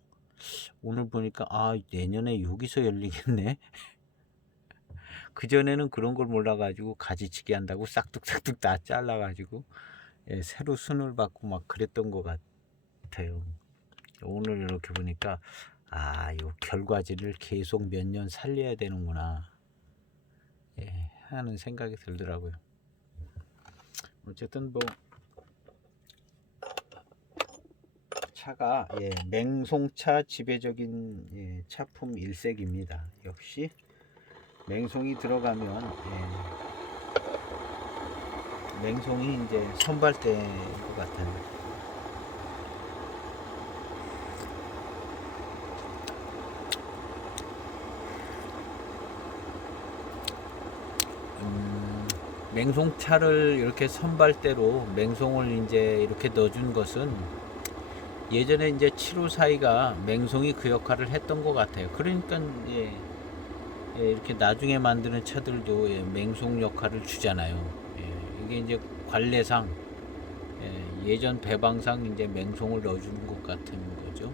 오늘 보니까 내년에 여기서 열리겠네. 그전에는 그런 걸 몰라가지고 가지치기 한다고 싹둑싹둑 다 잘라가지고 새로 순을 받고 막 그랬던 것 같아요. 오늘 이렇게 보니까 요 결과지를 계속 몇 년 살려야 되는구나 하는 생각이 들더라고요. 어쨌든 뭐 차가 맹송차 지배적인 차품 일색입니다. 역시 맹송이 들어가면 맹송이 이제 선발대인 것 같아요. 맹송차를 이렇게 선발대로 맹송을 이제 이렇게 넣어준 것은 예전에 이제 754가 맹송이 그 역할을 했던 것 같아요. 그러니까 이렇게 나중에 만드는 차들도 맹송 역할을 주잖아요. 이게 이제 관례상 예전 배방상 이제 맹송을 넣어주는 것 같은 거죠.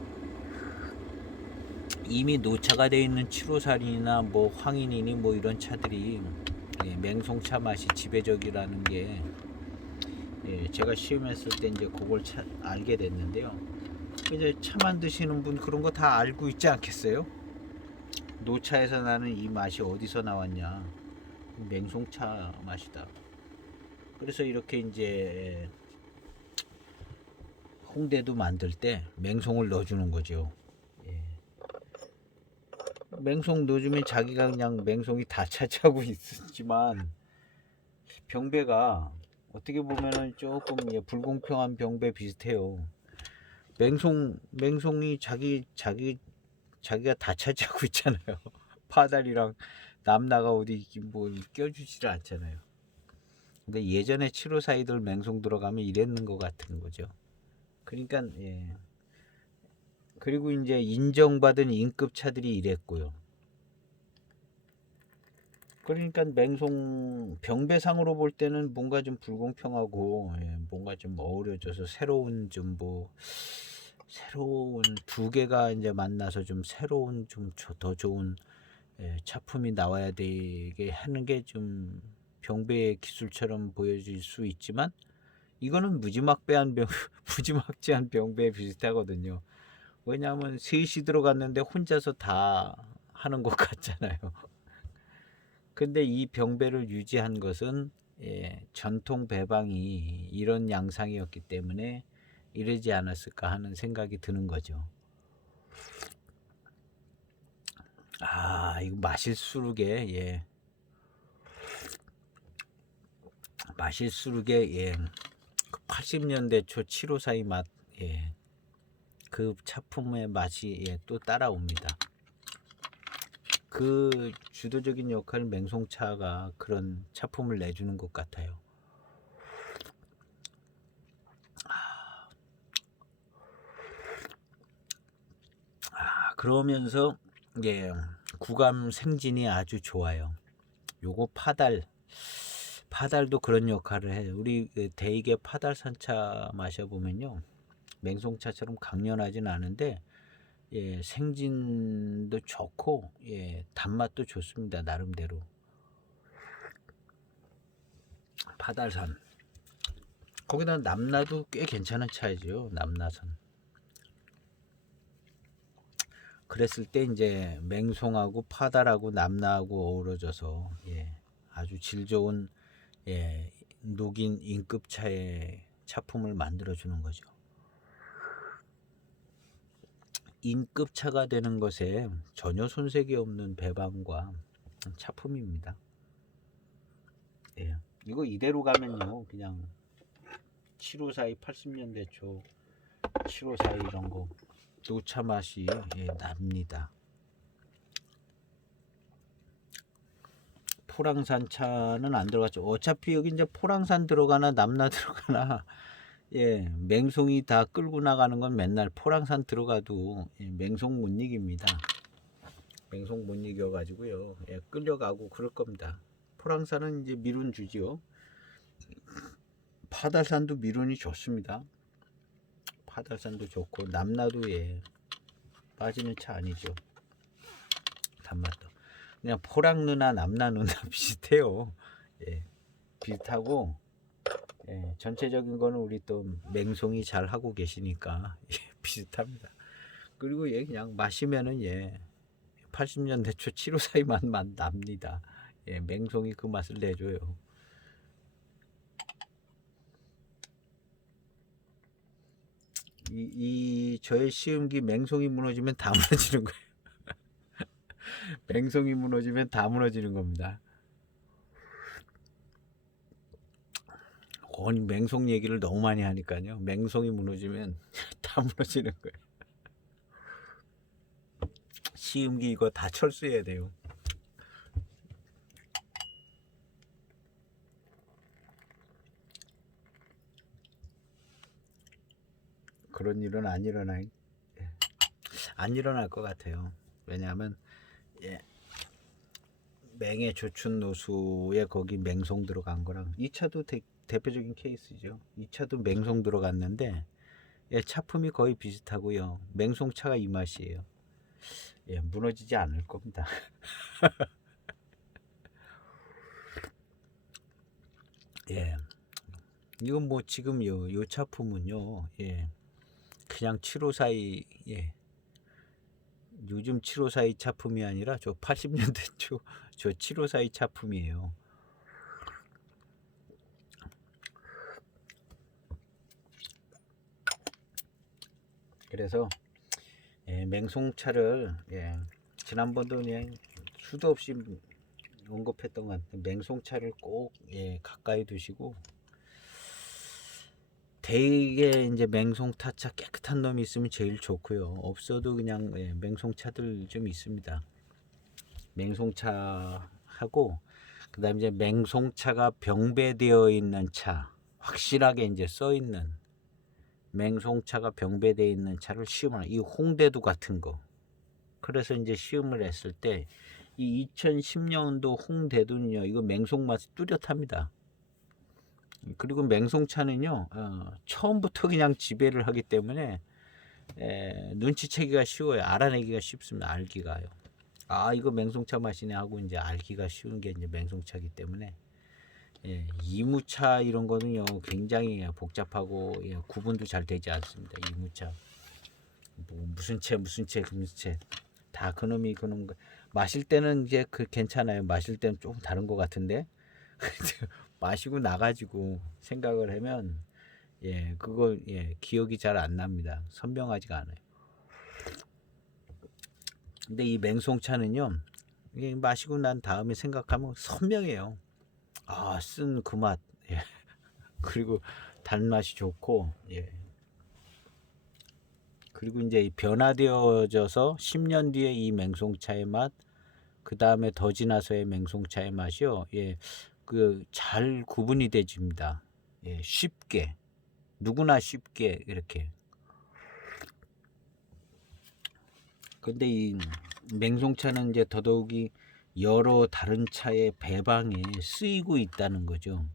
이미 노차가 되어 있는 754이나 뭐 황인이니 뭐 이런 차들이 맹송차 맛이 지배적이라는 게 제가 시험했을 때 이제 그걸 알게 됐는데요. 이제 차 만드시는 분 그런 거 다 알고 있지 않겠어요? 노차에서 나는 이 맛이 어디서 나왔냐? 맹송차 맛이다. 그래서 이렇게 이제 홍대도 만들 때 맹송을 넣어주는 거죠. 맹송 넣어주면 자기가 그냥 맹송이 다 차지하고 있지만 병배가 어떻게 보면은 조금 불공평한 병배 비슷해요. 맹송이 자기가 다 차지하고 있잖아요. 파달이랑 남나가 어디 뭐 껴주지를 않잖아요. 근데 예전에 754이들 맹송 들어가면 이랬는 것 같은 거죠. 그러니까 그리고 이제 인정받은 인급 차들이 이랬고요. 그러니까 맹송 병배상으로 볼 때는 뭔가 좀 불공평하고 뭔가 좀 어우러져서 새로운 두 개가 이제 만나서 좀 새로운 좀 더 좋은 차품이 나와야 되게 하는 게 좀 병배의 기술처럼 보여질 수 있지만 이거는 무지막지한 병배에 비슷하거든요. 왜냐하면 셋이 들어갔는데 혼자서 다 하는 것 같잖아요. 근데 이 병배를 유지한 것은 전통 배방이 이런 양상이었기 때문에 이러지 않았을까 하는 생각이 드는 거죠. 이거 마실수룩에 그 80년대 초 754의 맛, 그 차품의 맛이 또 따라옵니다. 그 주도적인 역할 맹송차가 그런 차품을 내주는 것 같아요. 그러면서 구감 생진이 아주 좋아요. 요거 파달도 그런 역할을 해요. 우리 대익의 파달 산차 마셔보면요, 맹송차처럼 강렬하진 않은데 생진도 좋고 단맛도 좋습니다. 나름대로. 파달산 거기다 남나도 꽤 괜찮은 차이죠. 남나산. 그랬을 때 이제 맹송하고 파달하고 남나하고 어우러져서 아주 질 좋은 녹인 인급차의 차품을 만들어 주는 거죠. 인급차가 되는 것에 전혀 손색이 없는 배방과 차품입니다. 이거 이대로 가면요, 그냥 754이 80년대 초 754 이런 거 노차 맛이 납니다. 포랑산 차는 안 들어갔죠. 어차피 여기 이제 포랑산 들어가나 남나 들어가나 예, 맹송이 다 끌고 나가는 건 맨날 포랑산 들어가도 예, 맹송 못 이깁니다. 맹송 못 이겨가지고요. 예, 끌려가고 그럴 겁니다. 포랑산은 이제 미룬 주지요. 파달산도 미룬이 좋습니다. 파달산도 좋고 남나도에 빠지는 차 아니죠. 단맛도. 그냥 포랑 누나 남나 누나 비슷해요. 예, 비슷하고 예, 전체적인 거는 우리 또 맹송이 잘 하고 계시니까 예, 비슷합니다. 그리고 얘 그냥 마시면은 예 80년대 초 754의 맛만 납니다. 예, 맹송이 그 맛을 내줘요. 이 저의 시음기 맹송이 무너지면 다 무너지는 거예요. 맹송이 무너지면 다 무너지는 겁니다. 맹송 얘기를 너무 많이 하니까요. 맹송이 무너지면 다 무너지는 거예요. 시음기 이거 다 철수해야 돼요. 그런 일은 안 일어날 것 같아요. 왜냐하면 예, 맹의 조춘 노수에 거기 맹송 들어간 거랑 이 차도 대표적인 케이스죠. 이 차도 맹송 들어갔는데 예, 차품이 거의 비슷하고요. 맹송차가 이 맛이에요. 예, 무너지지 않을 겁니다. 예, 이건 뭐 지금 요 차품은요. 예, 그냥 754이 예, 요즘 754이 차품이 아니라 저 80년대 저 754이 차품이에요. 그래서 예, 맹송차를 예, 지난번도 그냥 수도 없이 언급했던 것 같은데 맹송차를 꼭 예, 가까이 두시고 대개 이제 맹송타차 깨끗한 놈이 있으면 제일 좋고요. 없어도 그냥 예, 맹송차들 좀 있습니다. 맹송차하고 그다음에 이제 맹송차가 병배되어 있는 차 확실하게 이제 써 있는 맹송차가 병배되어 있는 차를 시음하는 이 홍대두 같은 거. 그래서 이제 시음을 했을 때 이 2010년도 홍대두는요 이거 맹송 맛이 뚜렷합니다. 그리고 맹송차는요 처음부터 그냥 지배를 하기 때문에 눈치채기가 쉬워요. 알아내기가 쉽습니다. 알기가요. 아 이거 맹송차 맛이네 하고 이제 알기가 쉬운 게 이제 맹송차기 때문에 예, 이무차 이런 거는요 굉장히 복잡하고 예, 구분도 잘 되지 않습니다. 이무차 뭐 무슨 채 다 그놈이 그놈 마실 때는 이제 그 괜찮아요. 마실 때는 조금 다른 것 같은데 마시고 나가지고 생각을 하면 예 그거 예 기억이 잘 안 납니다. 선명하지가 않아요. 근데 이 맹송차는요 이게 마시고 난 다음에 생각하면 선명해요. 아 쓴 그 맛. 예. 그리고 단맛이 좋고 예. 그리고 이제 변화되어져서 10년 뒤에 이 맹송차의 맛, 그 다음에 더 지나서의 맹송차의 맛이요. 예, 그 잘 구분이 되집니다. 예, 쉽게 누구나 쉽게 이렇게. 근데 이 맹송차는 이제 더더욱이 여러 다른 차의 배방에 쓰이고 있다는 거죠.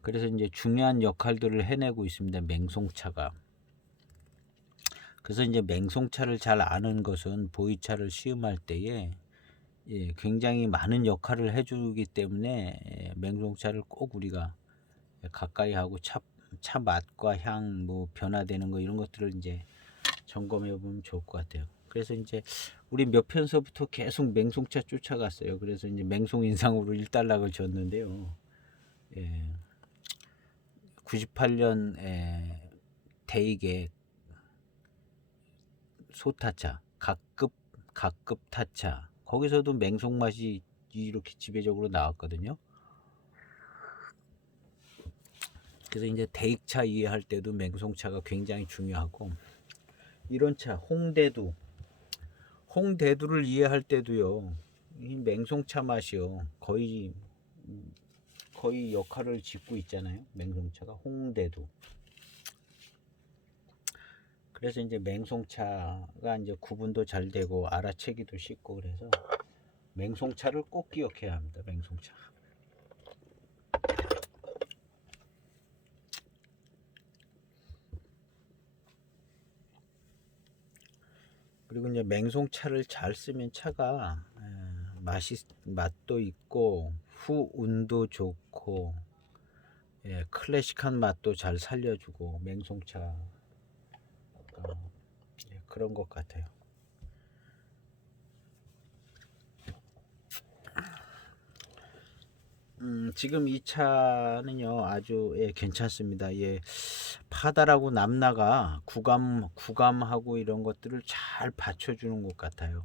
그래서 이제 중요한 역할들을 해내고 있습니다. 맹송차가. 그래서 이제 맹송차를 잘 아는 것은 보이차를 시음할 때에 예, 굉장히 많은 역할을 해주기 때문에 예, 맹송차를 꼭 우리가 가까이 하고 차 맛과 향, 뭐 변화되는 거 이런 것들을 이제 점검해 보면 좋을 것 같아요. 그래서 이제 우리 몇 편서부터 계속 맹송차 쫓아갔어요. 그래서 이제 맹송 인상으로 1달락을 줬는데요. 예, 98년 대익의 소타차, 각급 타차 거기서도 맹송 맛이 이렇게 지배적으로 나왔거든요. 그래서 이제 대익차 이해할 때도 맹송차가 굉장히 중요하고 이런 차 홍대두를 이해할 때도요 이 맹송차 맛이요 거의 역할을 짓고 있잖아요. 맹송차가 홍대두 그래서 이제 맹송차가 이제 구분도 잘 되고 알아채기도 쉽고 그래서 맹송차를 꼭 기억해야 합니다. 맹송차. 그리고 이제 맹송차를 잘 쓰면 차가 맛도 있고 후운도 좋고 클래식한 맛도 잘 살려주고 맹송차 그런 것 같아요. 지금 이 차는요 아주 괜찮습니다. 파달하고 남나가 구감하고 이런 것들을 잘 받쳐주는 것 같아요.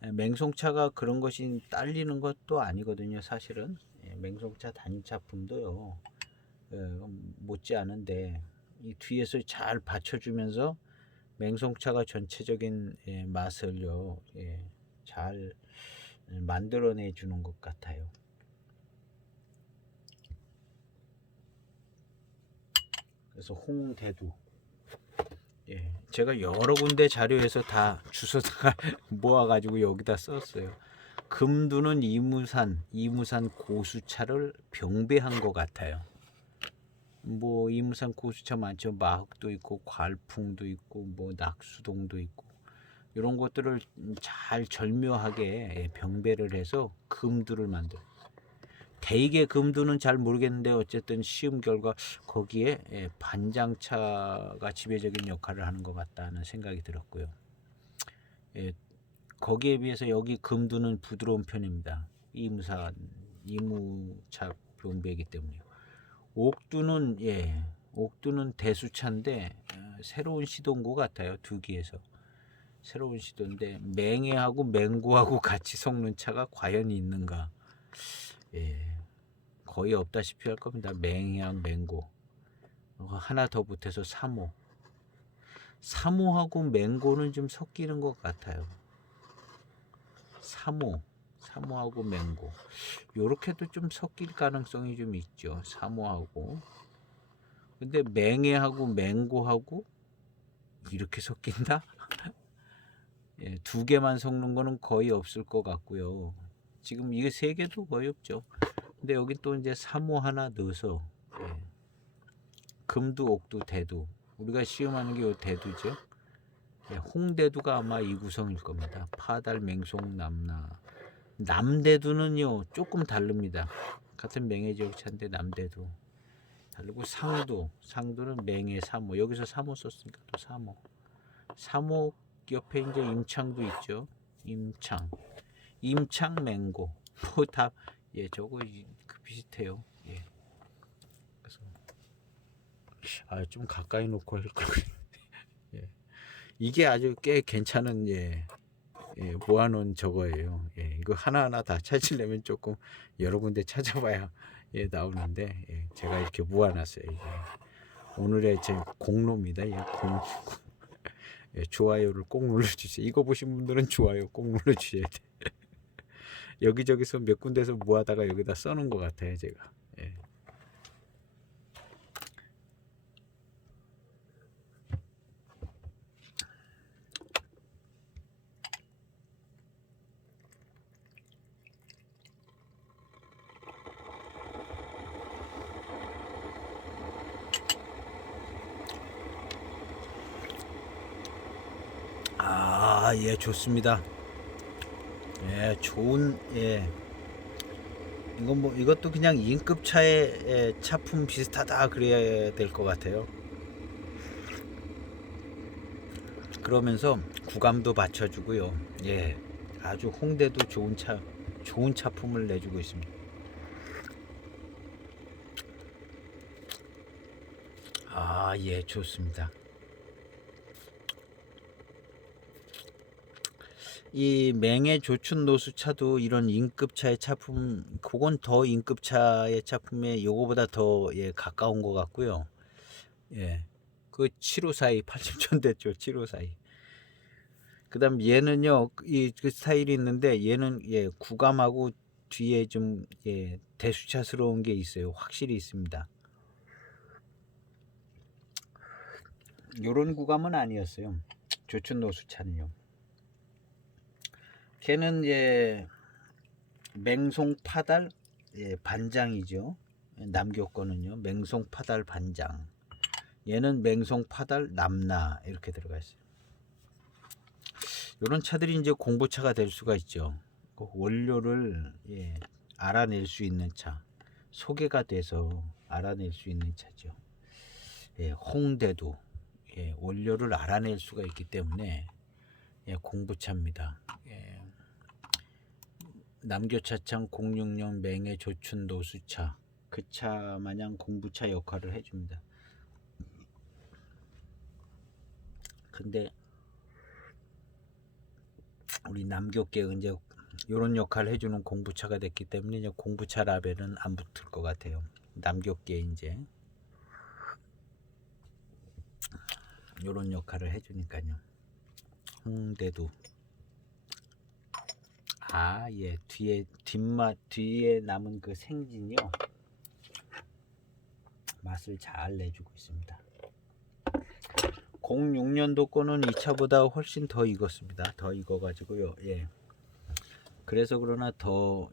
맹송차가 그런 것이 딸리는 것도 아니거든요. 사실은 맹송차 단차품도요 못지않은데 이 뒤에서 잘 받쳐주면서 맹송차가 전체적인 맛을요 잘 만들어내 주는 것 같아요. 그래서 홍대두 제가 여러 군데 자료에서 다 주워다가 모아가지고 여기다 썼어요. 금두는 이무산 고수차를 병배한 것 같아요. 뭐 이무산 고수차 많죠. 마흑도 있고 괄풍도 있고 뭐 낙수동도 있고 이런 것들을 잘 절묘하게 병배를 해서 금두를 만들어요. 대익의 금두는 잘 모르겠는데 어쨌든 시험 결과 거기에 반장차가 지배적인 역할을 하는 것 같다는 생각이 들었고요. 거기에 비해서 여기 금두는 부드러운 편입니다. 이무차 병배이기 때문에. 옥두는 대수차인데 새로운 시도인 것 같아요. 두기에서 새로운 시도인데 맹해하고 맹고하고 같이 섞는 차가 과연 있는가? 거의 없다시피 할 겁니다. 맹해하고 맹고 하나 더 보태서 사모하고 맹고는 좀 섞이는 것 같아요. 사모하고 맹고 요렇게도 좀 섞일 가능성이 좀 있죠. 사모하고 근데 맹해하고 맹고하고 이렇게 섞인다? 두 개만 섞는 거는 거의 없을 것 같고요. 지금 이게 세 개도 거의 없죠. 근데 여기 또 이제 사모 하나 넣어서 금두, 옥두, 대두 우리가 시험하는 게 요 대두죠. 홍대두가 아마 이 구성일 겁니다. 파달, 맹송, 남나. 남대두는요 조금 다릅니다. 같은 맹해지역차인데 남대두 다르고 상두는 맹해 사모 여기서 사모 썼으니까 또 사모 옆에 이제 임창도 있죠. 임창 맹고 뭐 다 저거 비슷해요. 그래서 좀 가까이 놓고 할 걸. 이게 아주 꽤 괜찮은 모아놓은 저거예요. 이거 하나하나 다 찾으려면 조금 여러 군데 찾아봐야 나오는데 제가 이렇게 모아놨어요. 오늘의 제 공로입니다. 좋아요를 꼭 눌러주세요. 이거 보신 분들은 좋아요 꼭 눌러주셔야 돼. 여기저기서 몇 군데서 모아다가 여기다 써놓은 것 같아요. 제가. 좋습니다. 좋은 이것도 그냥 2인급 차의 차품 비슷하다 그래야 될 것 같아요. 그러면서 구감도 받쳐주고요. 아주 홍대도 좋은 차품을 내주고 있습니다. 좋습니다. 이 맹해 조춘 노수차도 이런 인급차의 차품, 그건 더 인급차의 차품에 요거보다 더 가까운 것 같고요. 그 7호사이 80천대죠. 7호사이. 그다음 얘는요, 그 스타일이 있는데 얘는 구감하고 뒤에 좀 대수차스러운 게 있어요. 확실히 있습니다. 요런 구감은 아니었어요. 조춘노수차는요. 걔는 이제 맹송파달 반장이죠. 남교 거는요. 맹송파달 반장. 얘는 맹송파달 남나 이렇게 들어가 있어요. 이런 차들이 이제 공부차가 될 수가 있죠. 원료를 알아낼 수 있는 차, 소개가 돼서 알아낼 수 있는 차죠. 홍대도 원료를 알아낼 수가 있기 때문에 공부차입니다. 남교차창 060 맹의 조춘노수차, 그 차 마냥 공부차 역할을 해줍니다. 근데 우리 남교계 이제 이런 역할을 해주는 공부차가 됐기 때문에 이제 공부차 라벨은 안 붙을 것 같아요. 남교계 이제 이런 역할을 해주니까요. 홍대도 뒤에 남은 그 생진이요, 맛을 잘 내주고 있습니다. 06년도 거는 이 차보다 훨씬 더 익었습니다. 더 익어가지고요. 그래서 그러나 더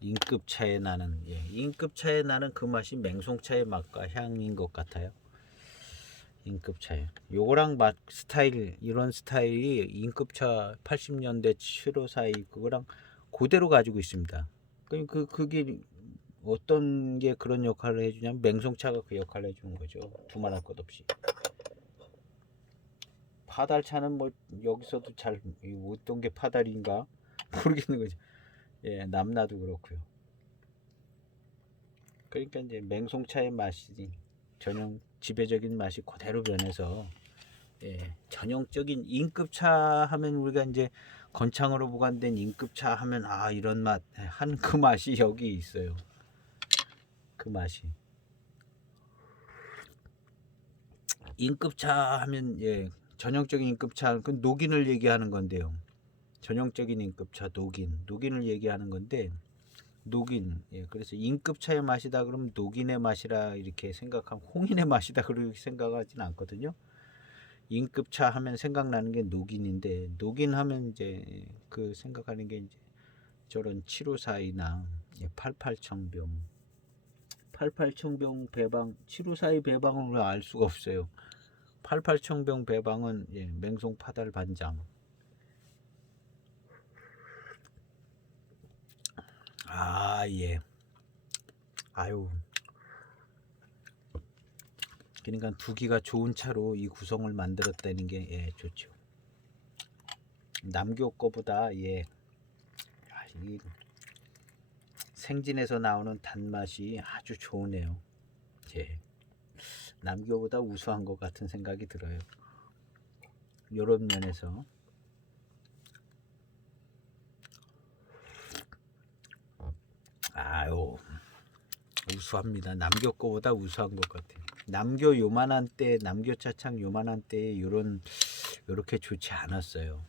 인급차에 나는 인급차에 나는 그 맛이 맹송차의 맛과 향인 것 같아요. 인급차에 요거랑 맛 스타일, 이런 스타일이 인급차 80년대 754 그거랑 그대로 가지고 있습니다. 그게 어떤 게 그런 역할을 해주냐면 맹송차가 그 역할을 해주는 거죠. 두말할 것 없이. 파달차는 뭐 여기서도 잘 어떤 게 파달인가 모르겠는 거죠. 남나도 그렇고요. 그러니까 이제 맹송차의 맛이 전형 지배적인 맛이 그대로 변해서 전형적인 인급차 하면, 우리가 이제 건창으로 보관된 인급차 하면 이런 맛 한 그 맛이 여기 있어요. 그 맛이 인급차 하면 전형적인 인급차 그 녹인을 얘기하는 건데요. 전형적인 인급차 녹인을 얘기하는 건데, 녹인 그래서 인급차의 맛이다 그러면 녹인의 맛이라 이렇게 생각하면, 홍인의 맛이다 그렇게 생각하지는 않거든요. 인급차 하면 생각나는 게 녹인인데, 녹인 하면 이제 그 생각하는 게 이제 저런 754이나 88청병 배방, 754의 배방을 알 수가 없어요. 88청병 배방은 맹송 파달 반장. 아유, 그러니까 두기가 좋은 차로 이 구성을 만들었다는 게 좋죠. 남교 거보다 이 생진에서 나오는 단맛이 아주 좋으네요. 남교보다 우수한 것 같은 생각이 들어요. 이런 면에서 우수합니다. 남교 거보다 우수한 것 같아요. 남교 요만한 때, 남교 차창 요만한 때에 요렇게 좋지 않았어요.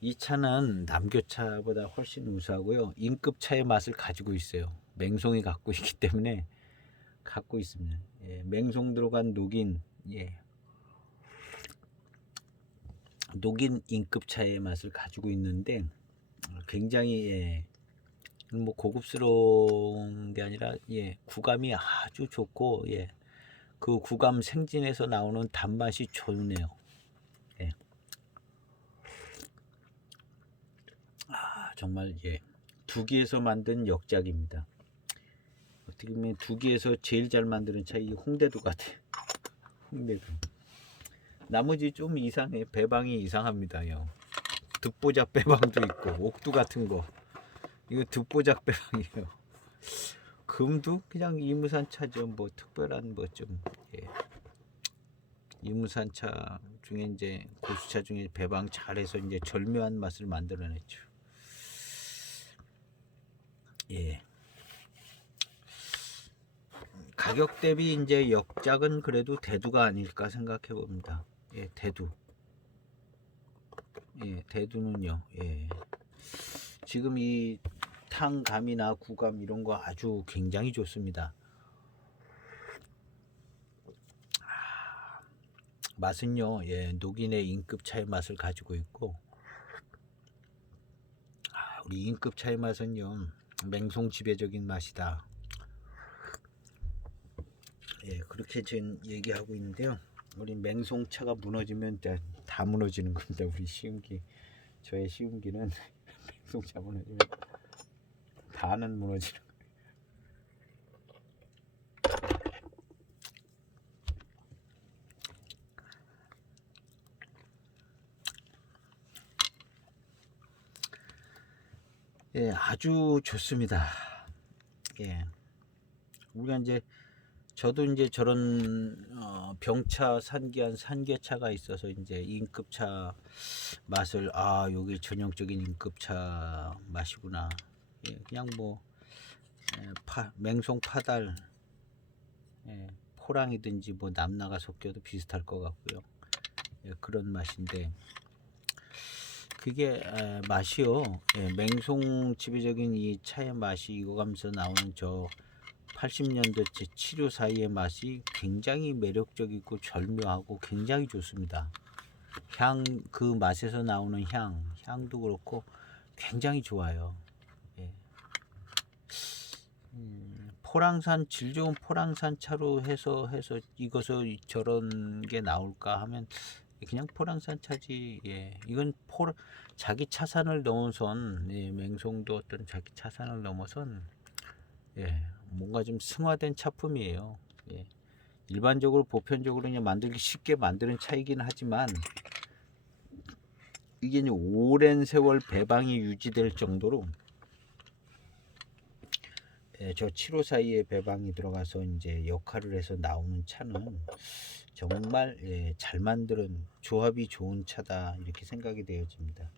이 차는 남교차보다 훨씬 우수하고요. 인급차의 맛을 가지고 있어요. 맹송이 갖고 있기 때문에 갖고 있습니다. 맹송 들어간 녹인, 녹인 인급차의 맛을 가지고 있는데, 굉장히 뭐 고급스러운 게 아니라 구감이 아주 좋고 그 구감 생진에서 나오는 단맛이 좋네요. 정말 두기에서 만든 역작입니다. 어떻게 보면 두기에서 제일 잘 만드는 차 이 홍대도 같아요. 홍대도. 나머지 좀 이상해. 배방이 이상합니다요. 듣보잡 배방도 있고 옥두 같은 거. 이거 듣보잡 배방이에요. 금도 그냥 이무산 차죠. 뭐 특별한 뭐 좀 이무산 차 중에 이제 고수차 중에 배방 잘해서 이제 절묘한 맛을 만들어냈죠. 가격 대비 이제 역작은 그래도 대두가 아닐까 생각해 봅니다. 대두. 대두는요. 지금 이 탕감이나 구감 이런 거 아주 굉장히 좋습니다. 맛은요, 예, 녹인의 In급차의 맛을 가지고 있고, 우리 In급차의 맛은요, 맹송 지배적인 맛이다. 예, 그렇게 지금 얘기하고 있는데요. 우리 맹송차가 무너지면 다 무너지는 겁니다. 우리 시음기, 저의 시음기는 맹송차 무너지면 다는 무너지는 거예요. 예, 아주 좋습니다. 예, 우리가 이제 저도 이제 저런 병차 산기한 산계차가 있어서 이제 In급차 맛을 요게 전형적인 In급차 맛이구나. 예, 그냥 뭐 맹송 파달, 예, 포랑이든지 뭐 남나가 섞여도 비슷할 것 같고요. 예, 그런 맛인데 그게 맛이요. 예, 맹송 지배적인 이 차의 맛이 익어가면서 나오는 저 80년도째 치료 사이의 맛이 굉장히 매력적이고 절묘하고 굉장히 좋습니다. 그 맛에서 나오는 향도 그렇고 굉장히 좋아요. 예. 포랑산, 질 좋은 포랑산 차로 해서 이것을 저런 게 나올까 하면 그냥 포랑산 차지. 예. 이건 자기 차산을 넘어선, 예, 맹송도 어떤 자기 차산을 넘어선, 예, 뭔가 좀 승화된 차품이에요. 예. 일반적으로 보편적으로 그냥 만들기 쉽게 만드는 차이긴 하지만 이게 이제 오랜 세월 배방이 유지될 정도로, 예, 저 7호 사이에 배방이 들어가서 이제 역할을 해서 나오는 차는 정말, 예, 잘 만든 조합이 좋은 차다 이렇게 생각이 되어집니다.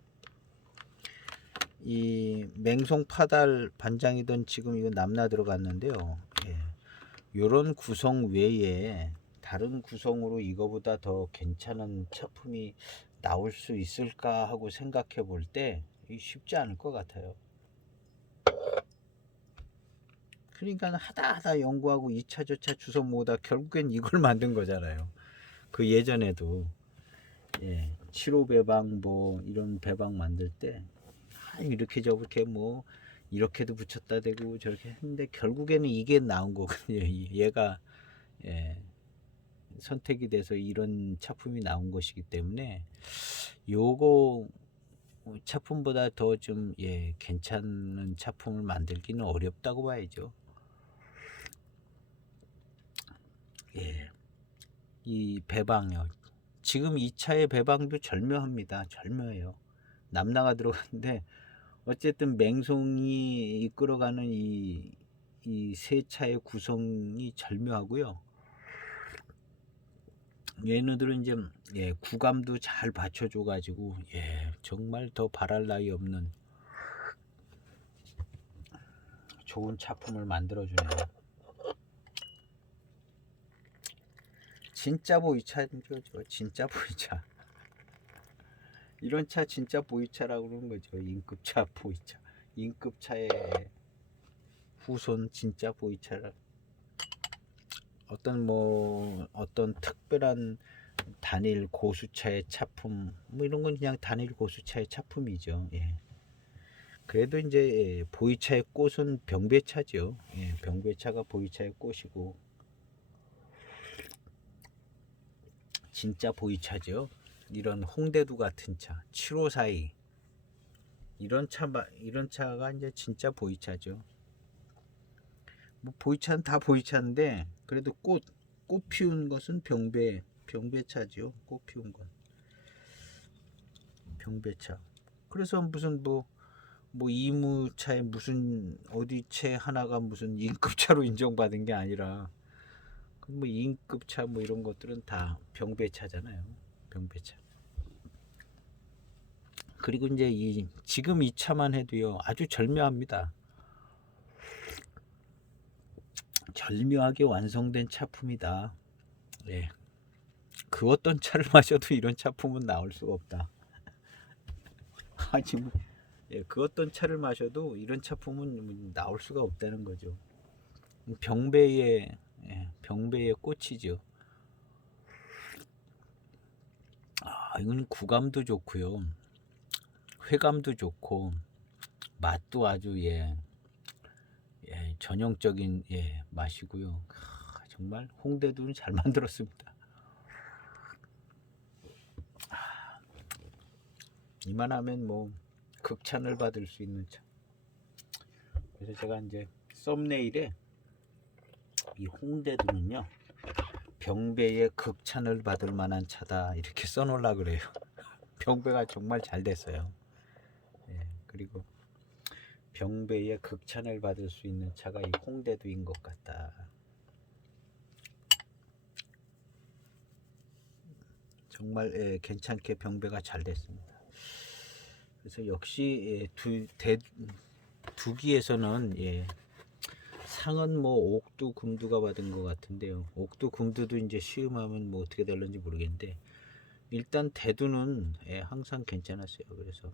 이 맹송 파달 반장이던 지금 이거 남나 들어갔는데요. 예, 요런 구성 외에 다른 구성으로 이거보다 더 괜찮은 차품이 나올 수 있을까 하고 생각해 볼 때 쉽지 않을 것 같아요. 그러니까 하다 연구하고 2차 저차 주워 모으다 결국엔 이걸 만든 거잖아요. 그 예전에도, 예, 7호 배방 뭐 이런 배방 만들 때 이렇게 저렇게 뭐 이렇게도 붙였다 대고 저렇게 했는데 결국에는 이게 나온 거거든요. 얘가, 예, 선택이 돼서 이런 차품이 나온 것이기 때문에 요거 차품보다 더 좀, 예, 괜찮은 차품을 만들기는 어렵다고 봐야죠. 예, 이 배방요. 지금 이 차의 배방도 절묘합니다. 절묘해요. 남나가 들어갔는데 어쨌든 맹송이 이끌어가는 이 세 차의 구성이 절묘하고요. 얘네들은 이제, 예, 구감도 잘 받쳐줘 가지고, 예, 정말 더 바랄 나위 없는 좋은 차품을 만들어 주네요. 진짜 보이차죠. 진짜 보이차. 이런 차 진짜 보이차라고 그러는 거죠. In급차 보이차. In급차의 후손 진짜 보이차라. 어떤 특별한 단일 고수차의 차품 뭐 이런 건 그냥 단일 고수차의 차품이죠. 예. 그래도 이제, 예, 보이차의 꽃은 병배차죠. 예, 병배차가 보이차의 꽃이고 진짜 보이차죠. 이런 홍대두 같은 차, 7호사이 이런 차가 이제 진짜 보이차죠. 뭐 보이차는 다 보이차인데 그래도 꽃 피운 것은 병배차죠. 꽃 피운 건 병배차. 그래서 무슨 뭐 이무차에 무슨 어디 채 하나가 무슨 In급차로 인정받은 게 아니라 뭐 In급차 뭐 이런 것들은 다 병배차잖아요. 병배차. 그리고 이제 지금 이 차만 해도요 아주 절묘합니다. 절묘하게 완성된 차품이다. 예. 그 어떤 차를 마셔도 이런 차품은 나올 수가 없다. 아니 뭐, 예, 그 어떤 차를 마셔도 이런 차품은 나올 수가 없다는 거죠. 병배의, 예, 병배의 꽃이죠. 이건 구감도 좋고요, 회감도 좋고, 맛도 아주 전형적인 맛이고요. 정말 홍대두는 잘 만들었습니다. 이만하면 뭐 극찬을 받을 수 있는 차. 그래서 제가 이제 썸네일에 이 홍대두는요, 병배의 극찬을 받을 만한 차다 이렇게 써놓으려 그래요. 병배가 정말 잘 됐어요. 그리고 병배의 극찬을 받을 수 있는 차가 이 홍대두인 것 같다. 정말 괜찮게 병배가 잘 됐습니다. 그래서 역시 두기에서는 상은 뭐 옥두 금두가 받은 것 같은데요. 옥두 금두도 이제 시음하면 뭐 어떻게 될런지 모르겠는데, 일단 대두는 항상 괜찮았어요. 그래서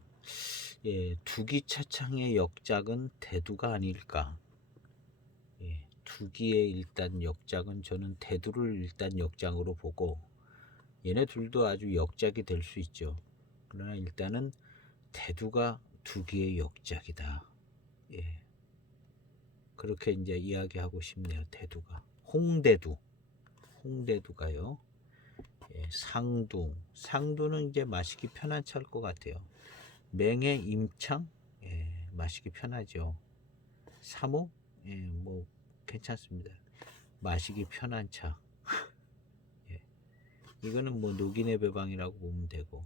두기 차창의 역작은 대두가 아닐까. 두기의 일단 역작은 저는 대두를 일단 역작으로 보고, 얘네 둘도 아주 역작이 될 수 있죠. 그러나 일단은 대두가 두기의 역작이다. 그렇게 이제 이야기하고 싶네요. 대두가 홍대두가요. 상두는 이제 마시기 편한 차일 것 같아요. 맹의 임창, 마시기 편하죠. 사모, 뭐 괜찮습니다. 마시기 편한 차. 이거는 뭐 녹인의 배방이라고 보면 되고,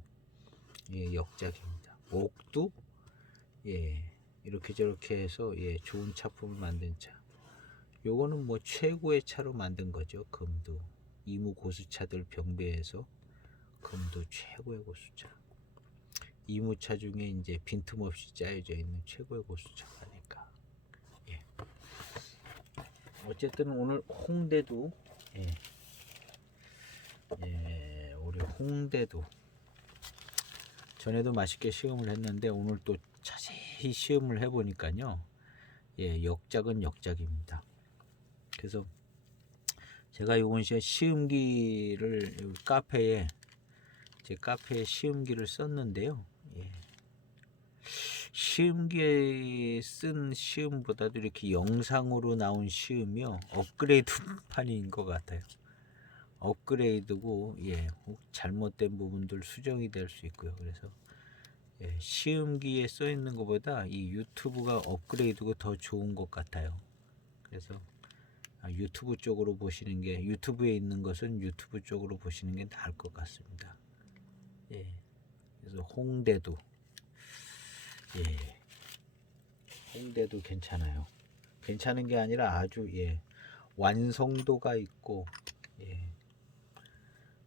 역작입니다. 옥두, 이렇게 저렇게 해서 좋은 차품을 만든 차. 요거는 뭐 최고의 차로 만든 거죠. 금두. 이무 고수차들 병배에서 금두 최고의 고수차. 이무차 중에 이제 빈틈없이 짜여져 있는 최고의 고수차가 아닐까. 어쨌든 오늘 홍대두, 우리 홍대두 전에도 맛있게 시음을 했는데, 오늘 또 자세히 시음을 해보니까요, 역작은 역작입니다. 그래서 제가 요번 시음기를 제 카페에 시음기를 썼는데요. 시음기에 쓴 시음보다도 이렇게 영상으로 나온 시음이요, 업그레이드 판인 것 같아요. 업그레이드고, 잘못된 부분들 수정이 될 수 있고요. 그래서 시음기에 써 있는 것보다 이 유튜브가 업그레이드가 더 좋은 것 같아요. 그래서 유튜브 쪽으로 보시는 게, 유튜브에 있는 것은 유튜브 쪽으로 보시는 게 나을 것 같습니다. 그래서 홍대두, 홍대두 괜찮아요. 괜찮은 게 아니라 아주 완성도가 있고,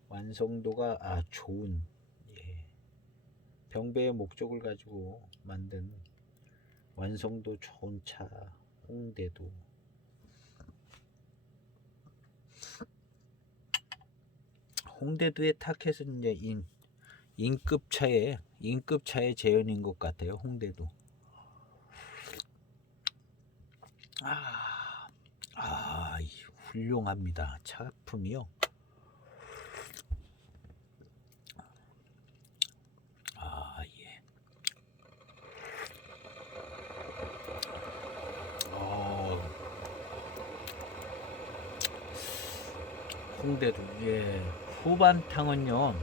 완성도가 좋은, 병배의 목적을 가지고 만든 완성도 좋은 차 홍대두. 홍대두의 타켓은 이제 인급차의 재현인 것 같아요. 홍대두. 훌륭합니다. 차품이요. 홍대두. 후반탕은요,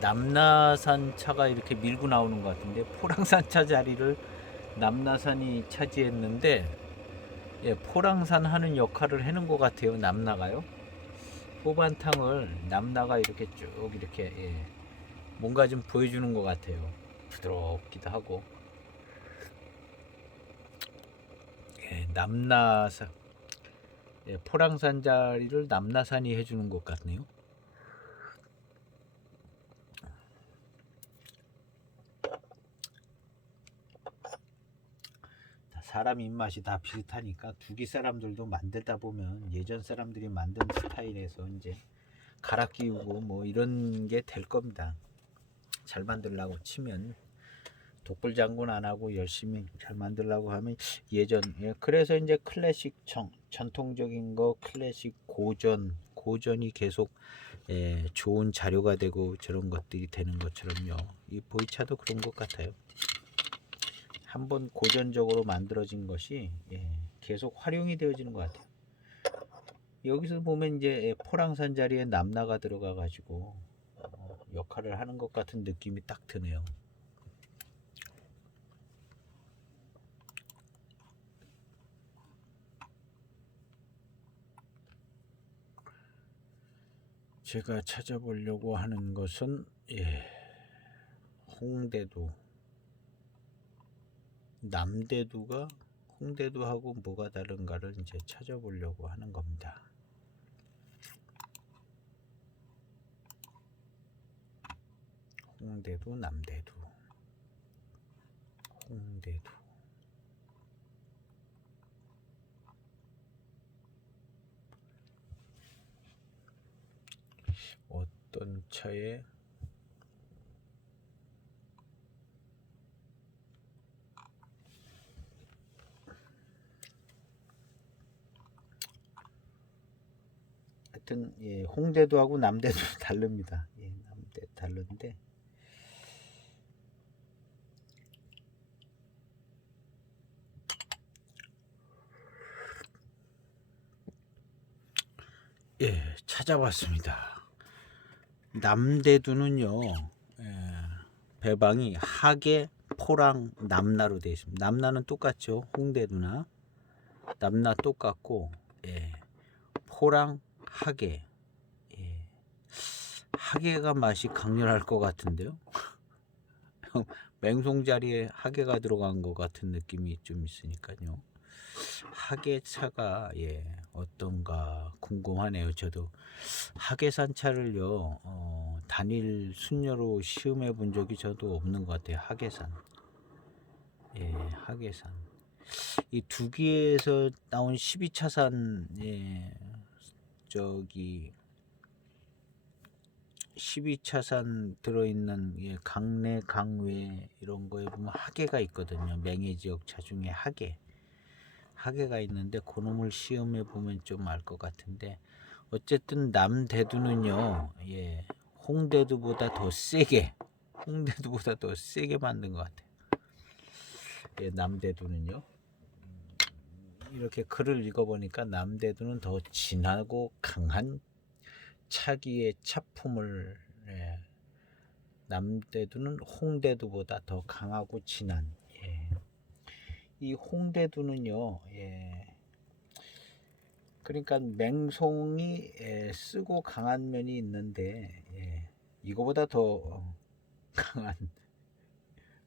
남나산 차가 이렇게 밀고 나오는 것 같은데, 포랑산 차 자리를 남나산이 차지했는데, 포랑산 하는 역할을 해는 것 같아요. 남나가요. 후반탕을 남나가 이렇게 쭉 이렇게 뭔가 좀 보여주는 것 같아요. 부드럽기도 하고. 남나산, 포랑산 자리를 남나산이 해주는 것 같네요. 사람 입맛이 다 비슷하니까 두기 사람들도 만들다 보면 예전 사람들이 만든 스타일에서 이제 갈아 끼우고 뭐 이런 게 될 겁니다. 잘 만들려고 치면, 독불장군 안 하고 열심히 잘 만들려고 하면 그래서 이제 클래식 전통적인 거, 클래식 고전 고전이 계속 좋은 자료가 되고 저런 것들이 되는 것처럼요. 이 보이차도 그런 것 같아요. 한번 고전적으로 만들어진 것이 계속 활용이 되어지는 것 같아요. 여기서 보면 이제 포랑산 자리에 남나가 들어가 가지고 역할을 하는 것 같은 느낌이 딱 드네요. 제가 찾아보려고 하는 것은 홍대두, 남대두가 홍대두하고 뭐가 다른가를 이제 찾아보려고 하는 겁니다. 홍대두, 남대두, 홍대두. 어떤 차에 하여튼 홍대두하고 남대두 다릅니다. 남대 다른데 찾아봤습니다. 남대두는요 배방이 하계, 포랑, 남나로 되어 있습니다. 남나는 똑같죠. 홍대두나 남나 똑같고 포랑, 하계. 하계가 맛이 강렬할 것 같은데요. 맹송 자리에 하계가 들어간 것 같은 느낌이 좀 있으니까요. 하계차가 어떤가 궁금하네요. 저도 하계산 차를요 단일 순녀로 시음해 본 적이 저도 없는 것 같아요. 하계산. 하계산. 이 두기에서 나온 12차산 저기 12차산 들어있는 강내 강외 이런 거에 보면 하계가 있거든요. 맹해 지역 차 중에 하계가 있는데 그놈을 시험해 보면 좀 알 것 같은데 어쨌든 남대두는요 홍대두보다 더 세게 만든 것 같아요. 남대두는요 이렇게 글을 읽어보니까 남대두는 더 진하고 강한 차기의 차품을 남대두는 홍대두보다 더 강하고 진한 이 홍대두는요 그러니까 맹송이 쓰고 강한 면이 있는데 이거보다 더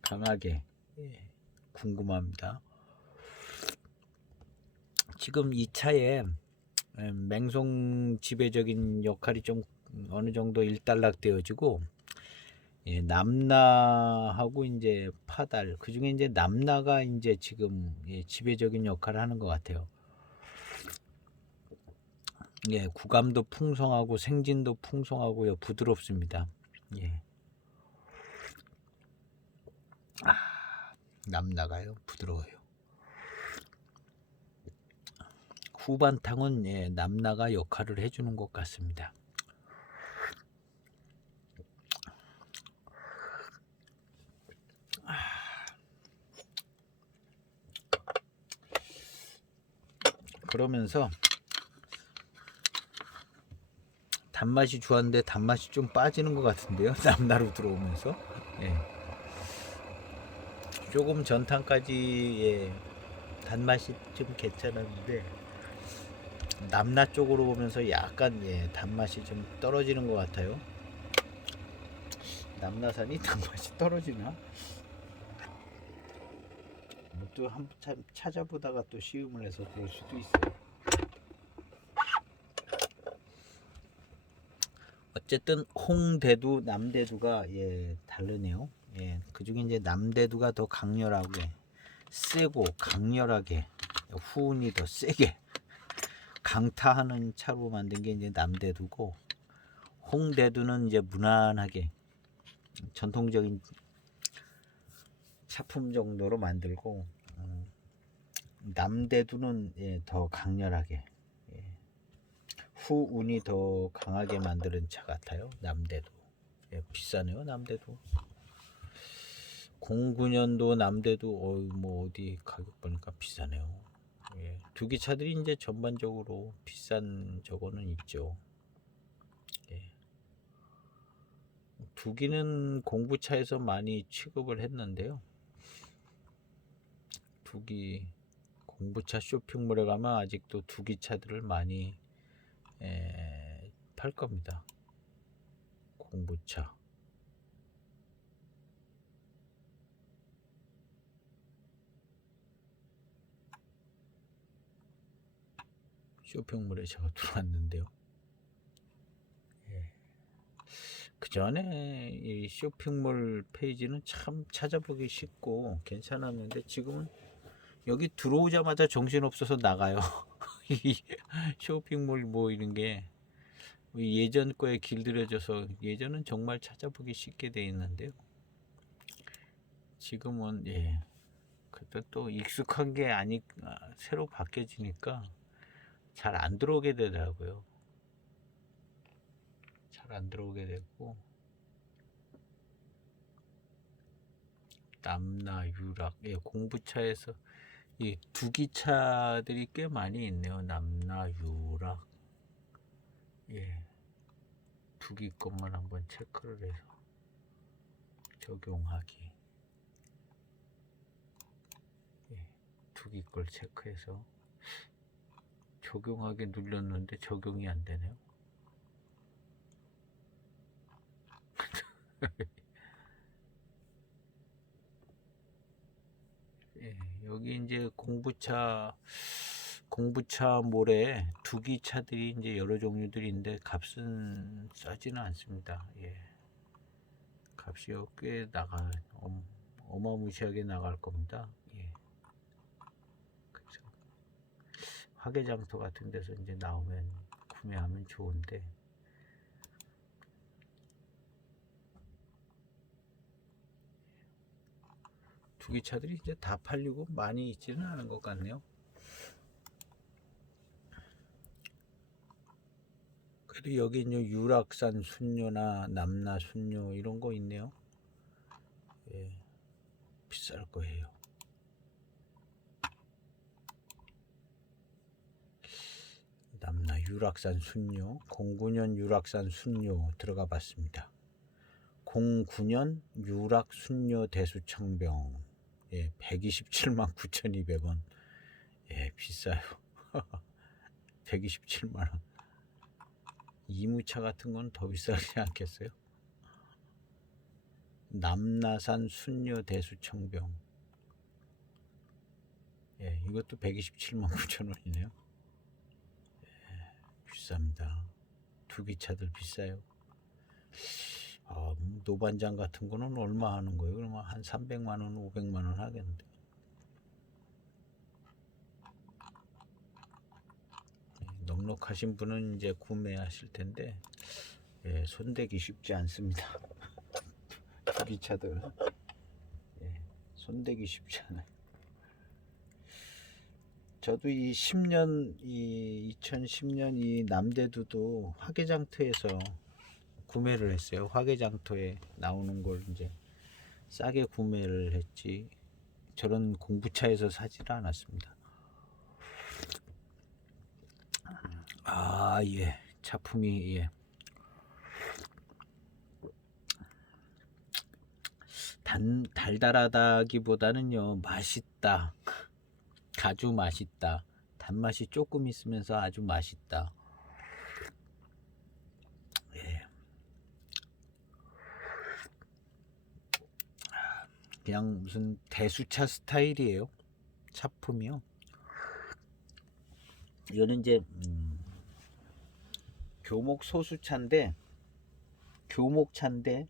강하게 궁금합니다. 지금 이 차에 맹송 지배적인 역할이 좀 어느 정도 일단락되어지고 남나하고 이제 파달 그 중에 이제 남나가 이제 지금 지배적인 역할을 하는 것 같아요. 구감도 풍성하고 생진도 풍성하고요 부드럽습니다. 남나가요 부드러워요. 후반탕은 남나가 역할을 해주는 것 같습니다. 그러면서 단맛이 좋았는데 단맛이 좀 빠지는 것 같은데요. 남나로 들어오면서 조금 전탕까지 단맛이 좀 괜찮았는데 남나 쪽으로 오면서 약간 단맛이 좀 떨어지는 것 같아요. 남나산이 단맛이 떨어지나? 또 한참 찾아보다가 또 시음을 해서 그럴 수도 있어요. 어쨌든 홍대두, 남대두가 다르네요. 그 중에 이제 남대두가 더 강렬하게 세고 강렬하게 후운이 더 세게 강타하는 차로 만든 게 이제 남대두고 홍대두는 이제 무난하게 전통적인 차품 정도로 만들고 남대두는 더 강렬하게 후 운이 더 강하게 만드는 차 같아요. 남대도. 예, 비싸네요. 남대도. 09년도 남대도 뭐 어디 가격 보니까 비싸네요. 예, 두기 차들이 이제 전반적으로 비싼 저거는 있죠. 예. 두기는 공부차에서 많이 취급을 했는데요. 두기 공부차 쇼핑몰에 가면 아직도 두기 차들을 많이 팔 겁니다. 공부차. 쇼핑몰에 제가 들어왔는데요. 예. 그 전에 이 쇼핑몰 페이지는 참 찾아보기 쉽고 괜찮았는데 지금은 여기 들어오자마자 정신없어서 나가요. 이 쇼핑몰 뭐 이런 게 예전 거에 길들여져서 예전은 정말 찾아보기 쉽게 돼 있는데요. 지금은 그때 또 익숙한 게 새로 바뀌어지니까 잘 안 들어오게 되더라고요. 잘 안 들어오게 되고 남나 유락 공부차에서 이 두기차들이 꽤 많이 있네요. 남나 유락 두기 것만 한번 체크를 해서 적용하기 두기 걸 체크해서 적용하기 눌렀는데 적용이 안 되네요. 여기 이제 공부차 몰에 두기 차들이 이제 여러 종류들인데 값은 싸지는 않습니다. 값이 꽤 어마무시하게 나갈 겁니다. 그래서 화개장터 같은 데서 이제 나오면 구매하면 좋은데 두기 차들이 이제 다 팔리고 많이 있지는 않은 것 같네요. 그리고 여기 이제 유락산 순녀나 남나 순녀 이런 거 있네요. 비쌀 거예요. 남나 유락산 순녀 09년 유락산 순녀 들어가 봤습니다. 09년 유락 순녀 대수청병 127만 9,200원 비싸요. 127만원 이무차 같은 건 더 비싸지 않겠어요? 남나산 순녀 대수청병 이것도 127만 9천원이네요. 비쌉니다. 두기차들 비싸요. 노반장 같은 거는 얼마 하는 거예요? 그러면 한 300만원 500만원 하겠는데 넉넉하신 분은 이제 구매하실 텐데 손대기 쉽지 않습니다. 두기차들 손대기 쉽지 않아요. 저도 이 2010년 이 남대두도 화개장터에서 구매를 했어요. 화개장터에 나오는 걸 이제 싸게 구매를 했지 저런 공부차에서 사지를 않았습니다. 차품이 달달하다기보다는요 맛있다. 아주 맛있다. 단맛이 조금 있으면서 아주 맛있다. 그냥 무슨 대수차 스타일이에요. 차품이요. 이거는 이제 교목 소수차인데 소수차인데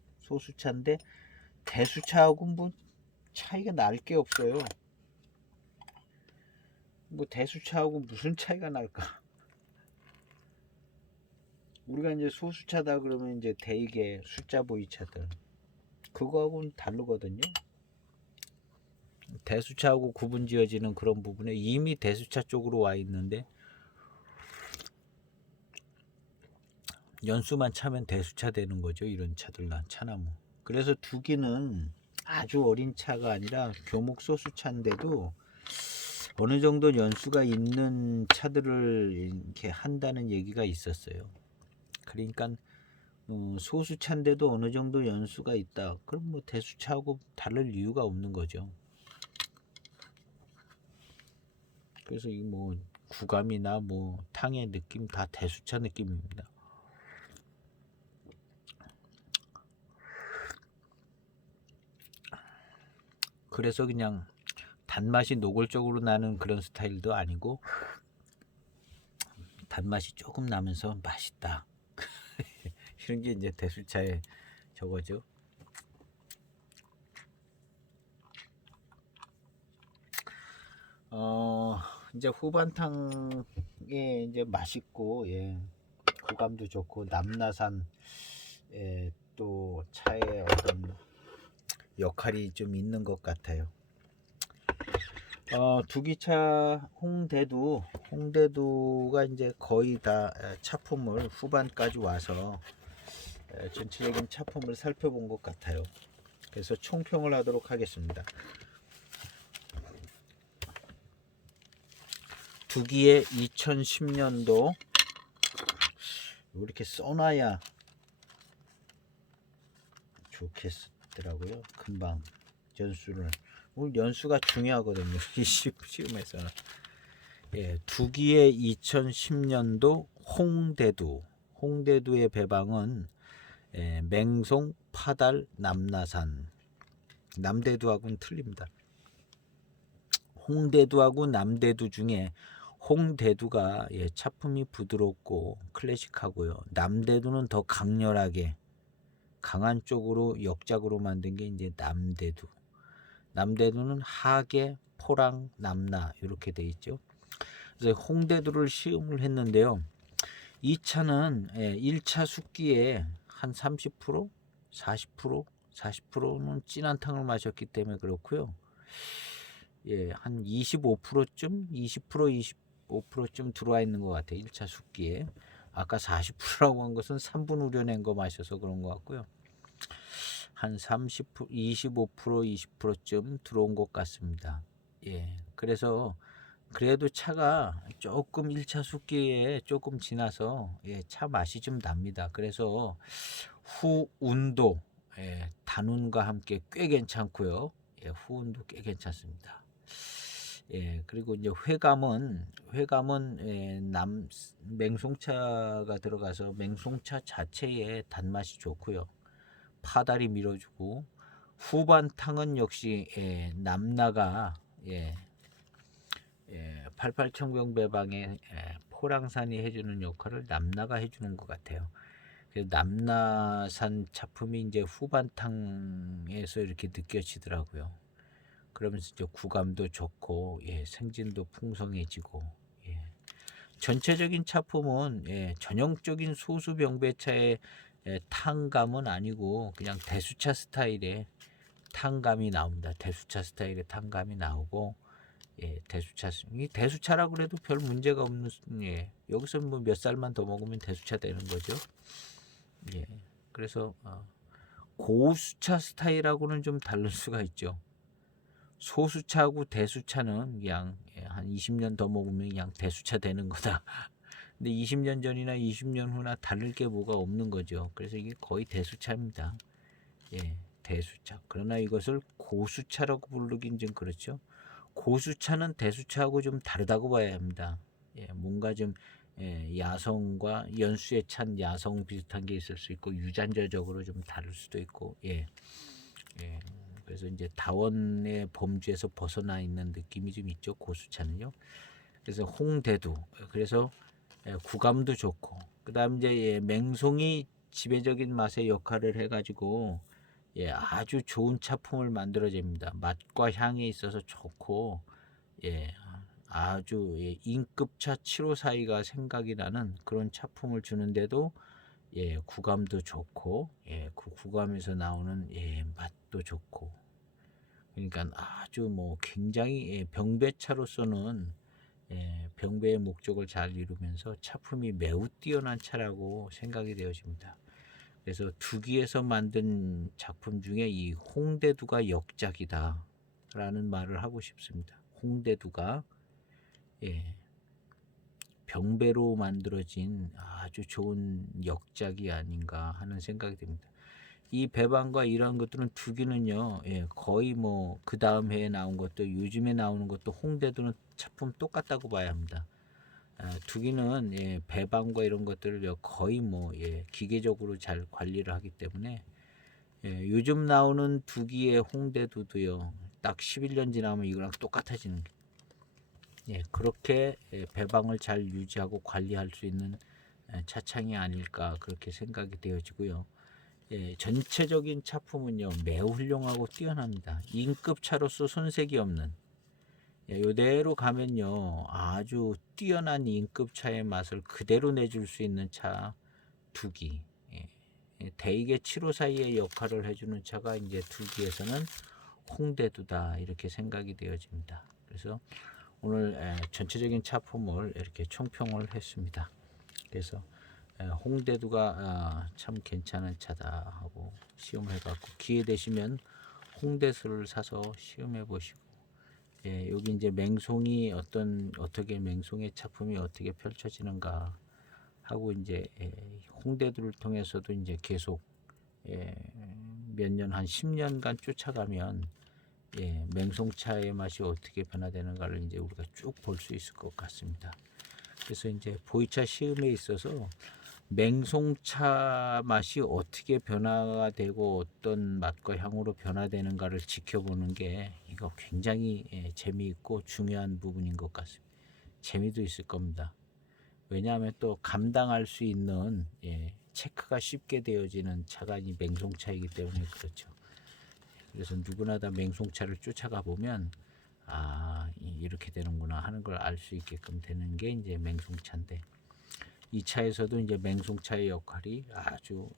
대수차하고 뭐 차이가 날 게 없어요. 뭐 대수차하고 무슨 차이가 날까? 우리가 이제 소수차다 그러면 이제 대개 숫자 보이 차들 그거하고는 다르거든요. 대수차하고 구분 지어지는 그런 부분에 이미 대수차 쪽으로 와 있는데 연수만 차면 대수차 되는 거죠. 이런 차들란 차나무. 그래서 두기는 아주 어린 차가 아니라 교목 소수차인데도 어느 정도 연수가 있는 차들을 이렇게 한다는 얘기가 있었어요. 그러니까 소수차인데도 어느 정도 연수가 있다. 그럼 뭐 대수차하고 다를 이유가 없는 거죠. 그래서 이 뭐 구감이나 뭐 탕의 느낌 다 대수차 느낌입니다. 그래서 그냥 단맛이 노골적으로 나는 그런 스타일도 아니고 단맛이 조금 나면서 맛있다. 이런 게 이제 대수차의 저거죠. 이제 후반탕에 이제 맛있고 구감도 좋고 남나산 또 차의 어떤 역할이 좀 있는 것 같아요. 두기차 홍대두가 이제 거의 다 차품을 후반까지 와서 전체적인 차품을 살펴본 것 같아요. 그래서 총평을 하도록 하겠습니다. 두기의 2010년도 이렇게 써놔야 좋겠더라고요. 금방 연수를. 오늘 연수가 중요하거든요. 이 시험에서는. 두기의 2010년도 홍대두의 배방은 맹송, 파달, 남나산. 남대두하고는 틀립니다. 홍대두하고 남대두 중에 홍대두가 차품이 부드럽고 클래식하고요. 남대두는 더 강렬하게 강한 쪽으로 역작으로 만든 게 이제 남대두. 남대두는 하계, 포랑, 남나 이렇게 돼 있죠. 그래서 홍대두를 시음을 했는데요. 이 차는 1차 숙기에 한 30%, 40%, 40%는 진한 탕을 마셨기 때문에 그렇고요. 한 25%쯤, 20%, 25%쯤 들어와 있는 것 같아요. 1차 숙기에. 아까 40%라고 한 것은 3분 우려낸 거 마셔서 그런 것 같고요. 한 30%, 25%, 20%쯤 들어온 것 같습니다. 그래서 그래도 차가 조금 1차 숙기에 조금 지나서 차 맛이 좀 납니다. 그래서 후운도 단운과 함께 꽤 괜찮고요. 후운도 꽤 괜찮습니다. 그리고 이제 회감은 맹송차가 들어가서 맹송차 자체의 단맛이 좋고요. 파달이 밀어주고 후반탕은 역시 남나가 88청병 배방에 포랑산이 해주는 역할을 남나가 해주는 것 같아요. 그래서 남나산 차품이 이제 후반탕에서 이렇게 느껴지더라고요. 그러면서 이제 구감도 좋고 생진도 풍성해지고 전체적인 차품은 전형적인 소수병배차의 탕감은 아니고 그냥 대수차 스타일의 탕감이 나옵니다. 대수차 스타일의 탕감이 나오고 대수차라고 그래도 별 문제가 없는 여기서 뭐 몇 살만 더 먹으면 대수차 되는 거죠. 그래서 고수차 스타일하고는 좀 다를 수가 있죠. 소수차하고 대수차는 그냥 한 20년 더 먹으면 그냥 대수차 되는 거다. 근데 20년 전이나 20년 후나 다를 게 뭐가 없는 거죠. 그래서 이게 거의 대수차입니다. 대수차. 그러나 이것을 고수차라고 부르긴 좀 그렇죠. 고수차는 대수차하고 좀 다르다고 봐야 합니다. 뭔가 좀 야성과 연수에 찬 야성 비슷한 게 있을 수 있고 유전자적으로 좀 다를 수도 있고 그래서 이제 다원의 범주에서 벗어나 있는 느낌이 좀 있죠. 고수차는요. 그래서 홍대두. 그래서 구감도 좋고 그다음 이제 맹송이 지배적인 맛의 역할을 해가지고 아주 좋은 차품을 만들어집니다. 맛과 향에 있어서 좋고 아주 인급차 754가 생각이 나는 그런 차품을 주는데도 구감도 좋고 그 구감에서 나오는 맛도 좋고 그러니까 아주 뭐 굉장히 병배차로서는 병배의 목적을 잘 이루면서 차품이 매우 뛰어난 차라고 생각이 되어집니다. 그래서 두기에서 만든 작품 중에 이 홍대두가 역작이다 라는 말을 하고 싶습니다. 홍대두가 병배로 만들어진 아주 좋은 역작이 아닌가 하는 생각이 듭니다. 이 배반과 이러한 것들은 두기는요, 거의 뭐 그 다음 해에 나온 것도 요즘에 나오는 것도 홍대두는 작품 똑같다고 봐야 합니다. 두기는 배반과 이런 것들을 거의 뭐 기계적으로 잘 관리를 하기 때문에 요즘 나오는 두기의 홍대두도요, 딱 11년 지나면 이거랑 똑같아지는 그렇게 배방을 잘 유지하고 관리할 수 있는 차창이 아닐까 그렇게 생각이 되어지고요. 전체적인 차품은요 매우 훌륭하고 뛰어납니다. 인급 차로서 손색이 없는 이대로 가면요 아주 뛰어난 인급 차의 맛을 그대로 내줄 수 있는 차 두기. 대익의 754의 역할을 해주는 차가 이제 두기에서는 홍대두다 이렇게 생각이 되어집니다. 그래서 오늘 전체적인 차품을 이렇게 총평을 했습니다. 그래서 홍대두가 참 괜찮은 차다 하고 시험을 해봤고, 기회 되시면 홍대수를 사서 시험해 보시고, 여기 이제 맹송이 어떻게 맹송의 차품이 어떻게 펼쳐지는가 하고 이제 홍대두를 통해서도 이제 계속 몇 년 한 10년간 쫓아가면 맹송차의 맛이 어떻게 변화되는가를 이제 우리가 쭉 볼 수 있을 것 같습니다. 그래서 이제 보이차 시음에 있어서 맹송차 맛이 어떻게 변화가 되고 어떤 맛과 향으로 변화되는가를 지켜보는 게 이거 굉장히 재미있고 중요한 부분인 것 같습니다. 재미도 있을 겁니다. 왜냐하면 또 감당할 수 있는 체크가 쉽게 되어지는 차가 이 맹송차이기 때문에 그렇죠. 그래서 누구나 다 맹송차를 쫓아가 보면 이렇게 되는구나 하는 걸 알 수 있게끔 되는 게 이제 맹송차인데, 이 차에서도 이제 맹송차의 역할이 아주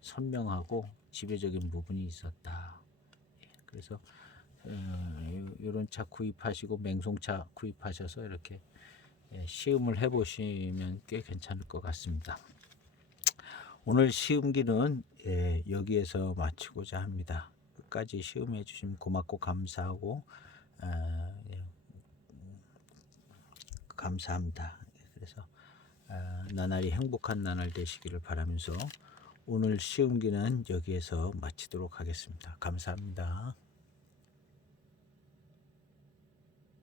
선명하고 지배적인 부분이 있었다. 그래서 이런 차 구입하시고 맹송차 구입하셔서 이렇게 시음을 해보시면 꽤 괜찮을 것 같습니다. 오늘 시음기는 여기에서 마치고자 합니다. 끝까지 시음해 주시면 고맙고 감사하고 감사합니다. 그래서 나날이 행복한 나날 되시기를 바라면서 오늘 시음기는 여기에서 마치도록 하겠습니다. 감사합니다.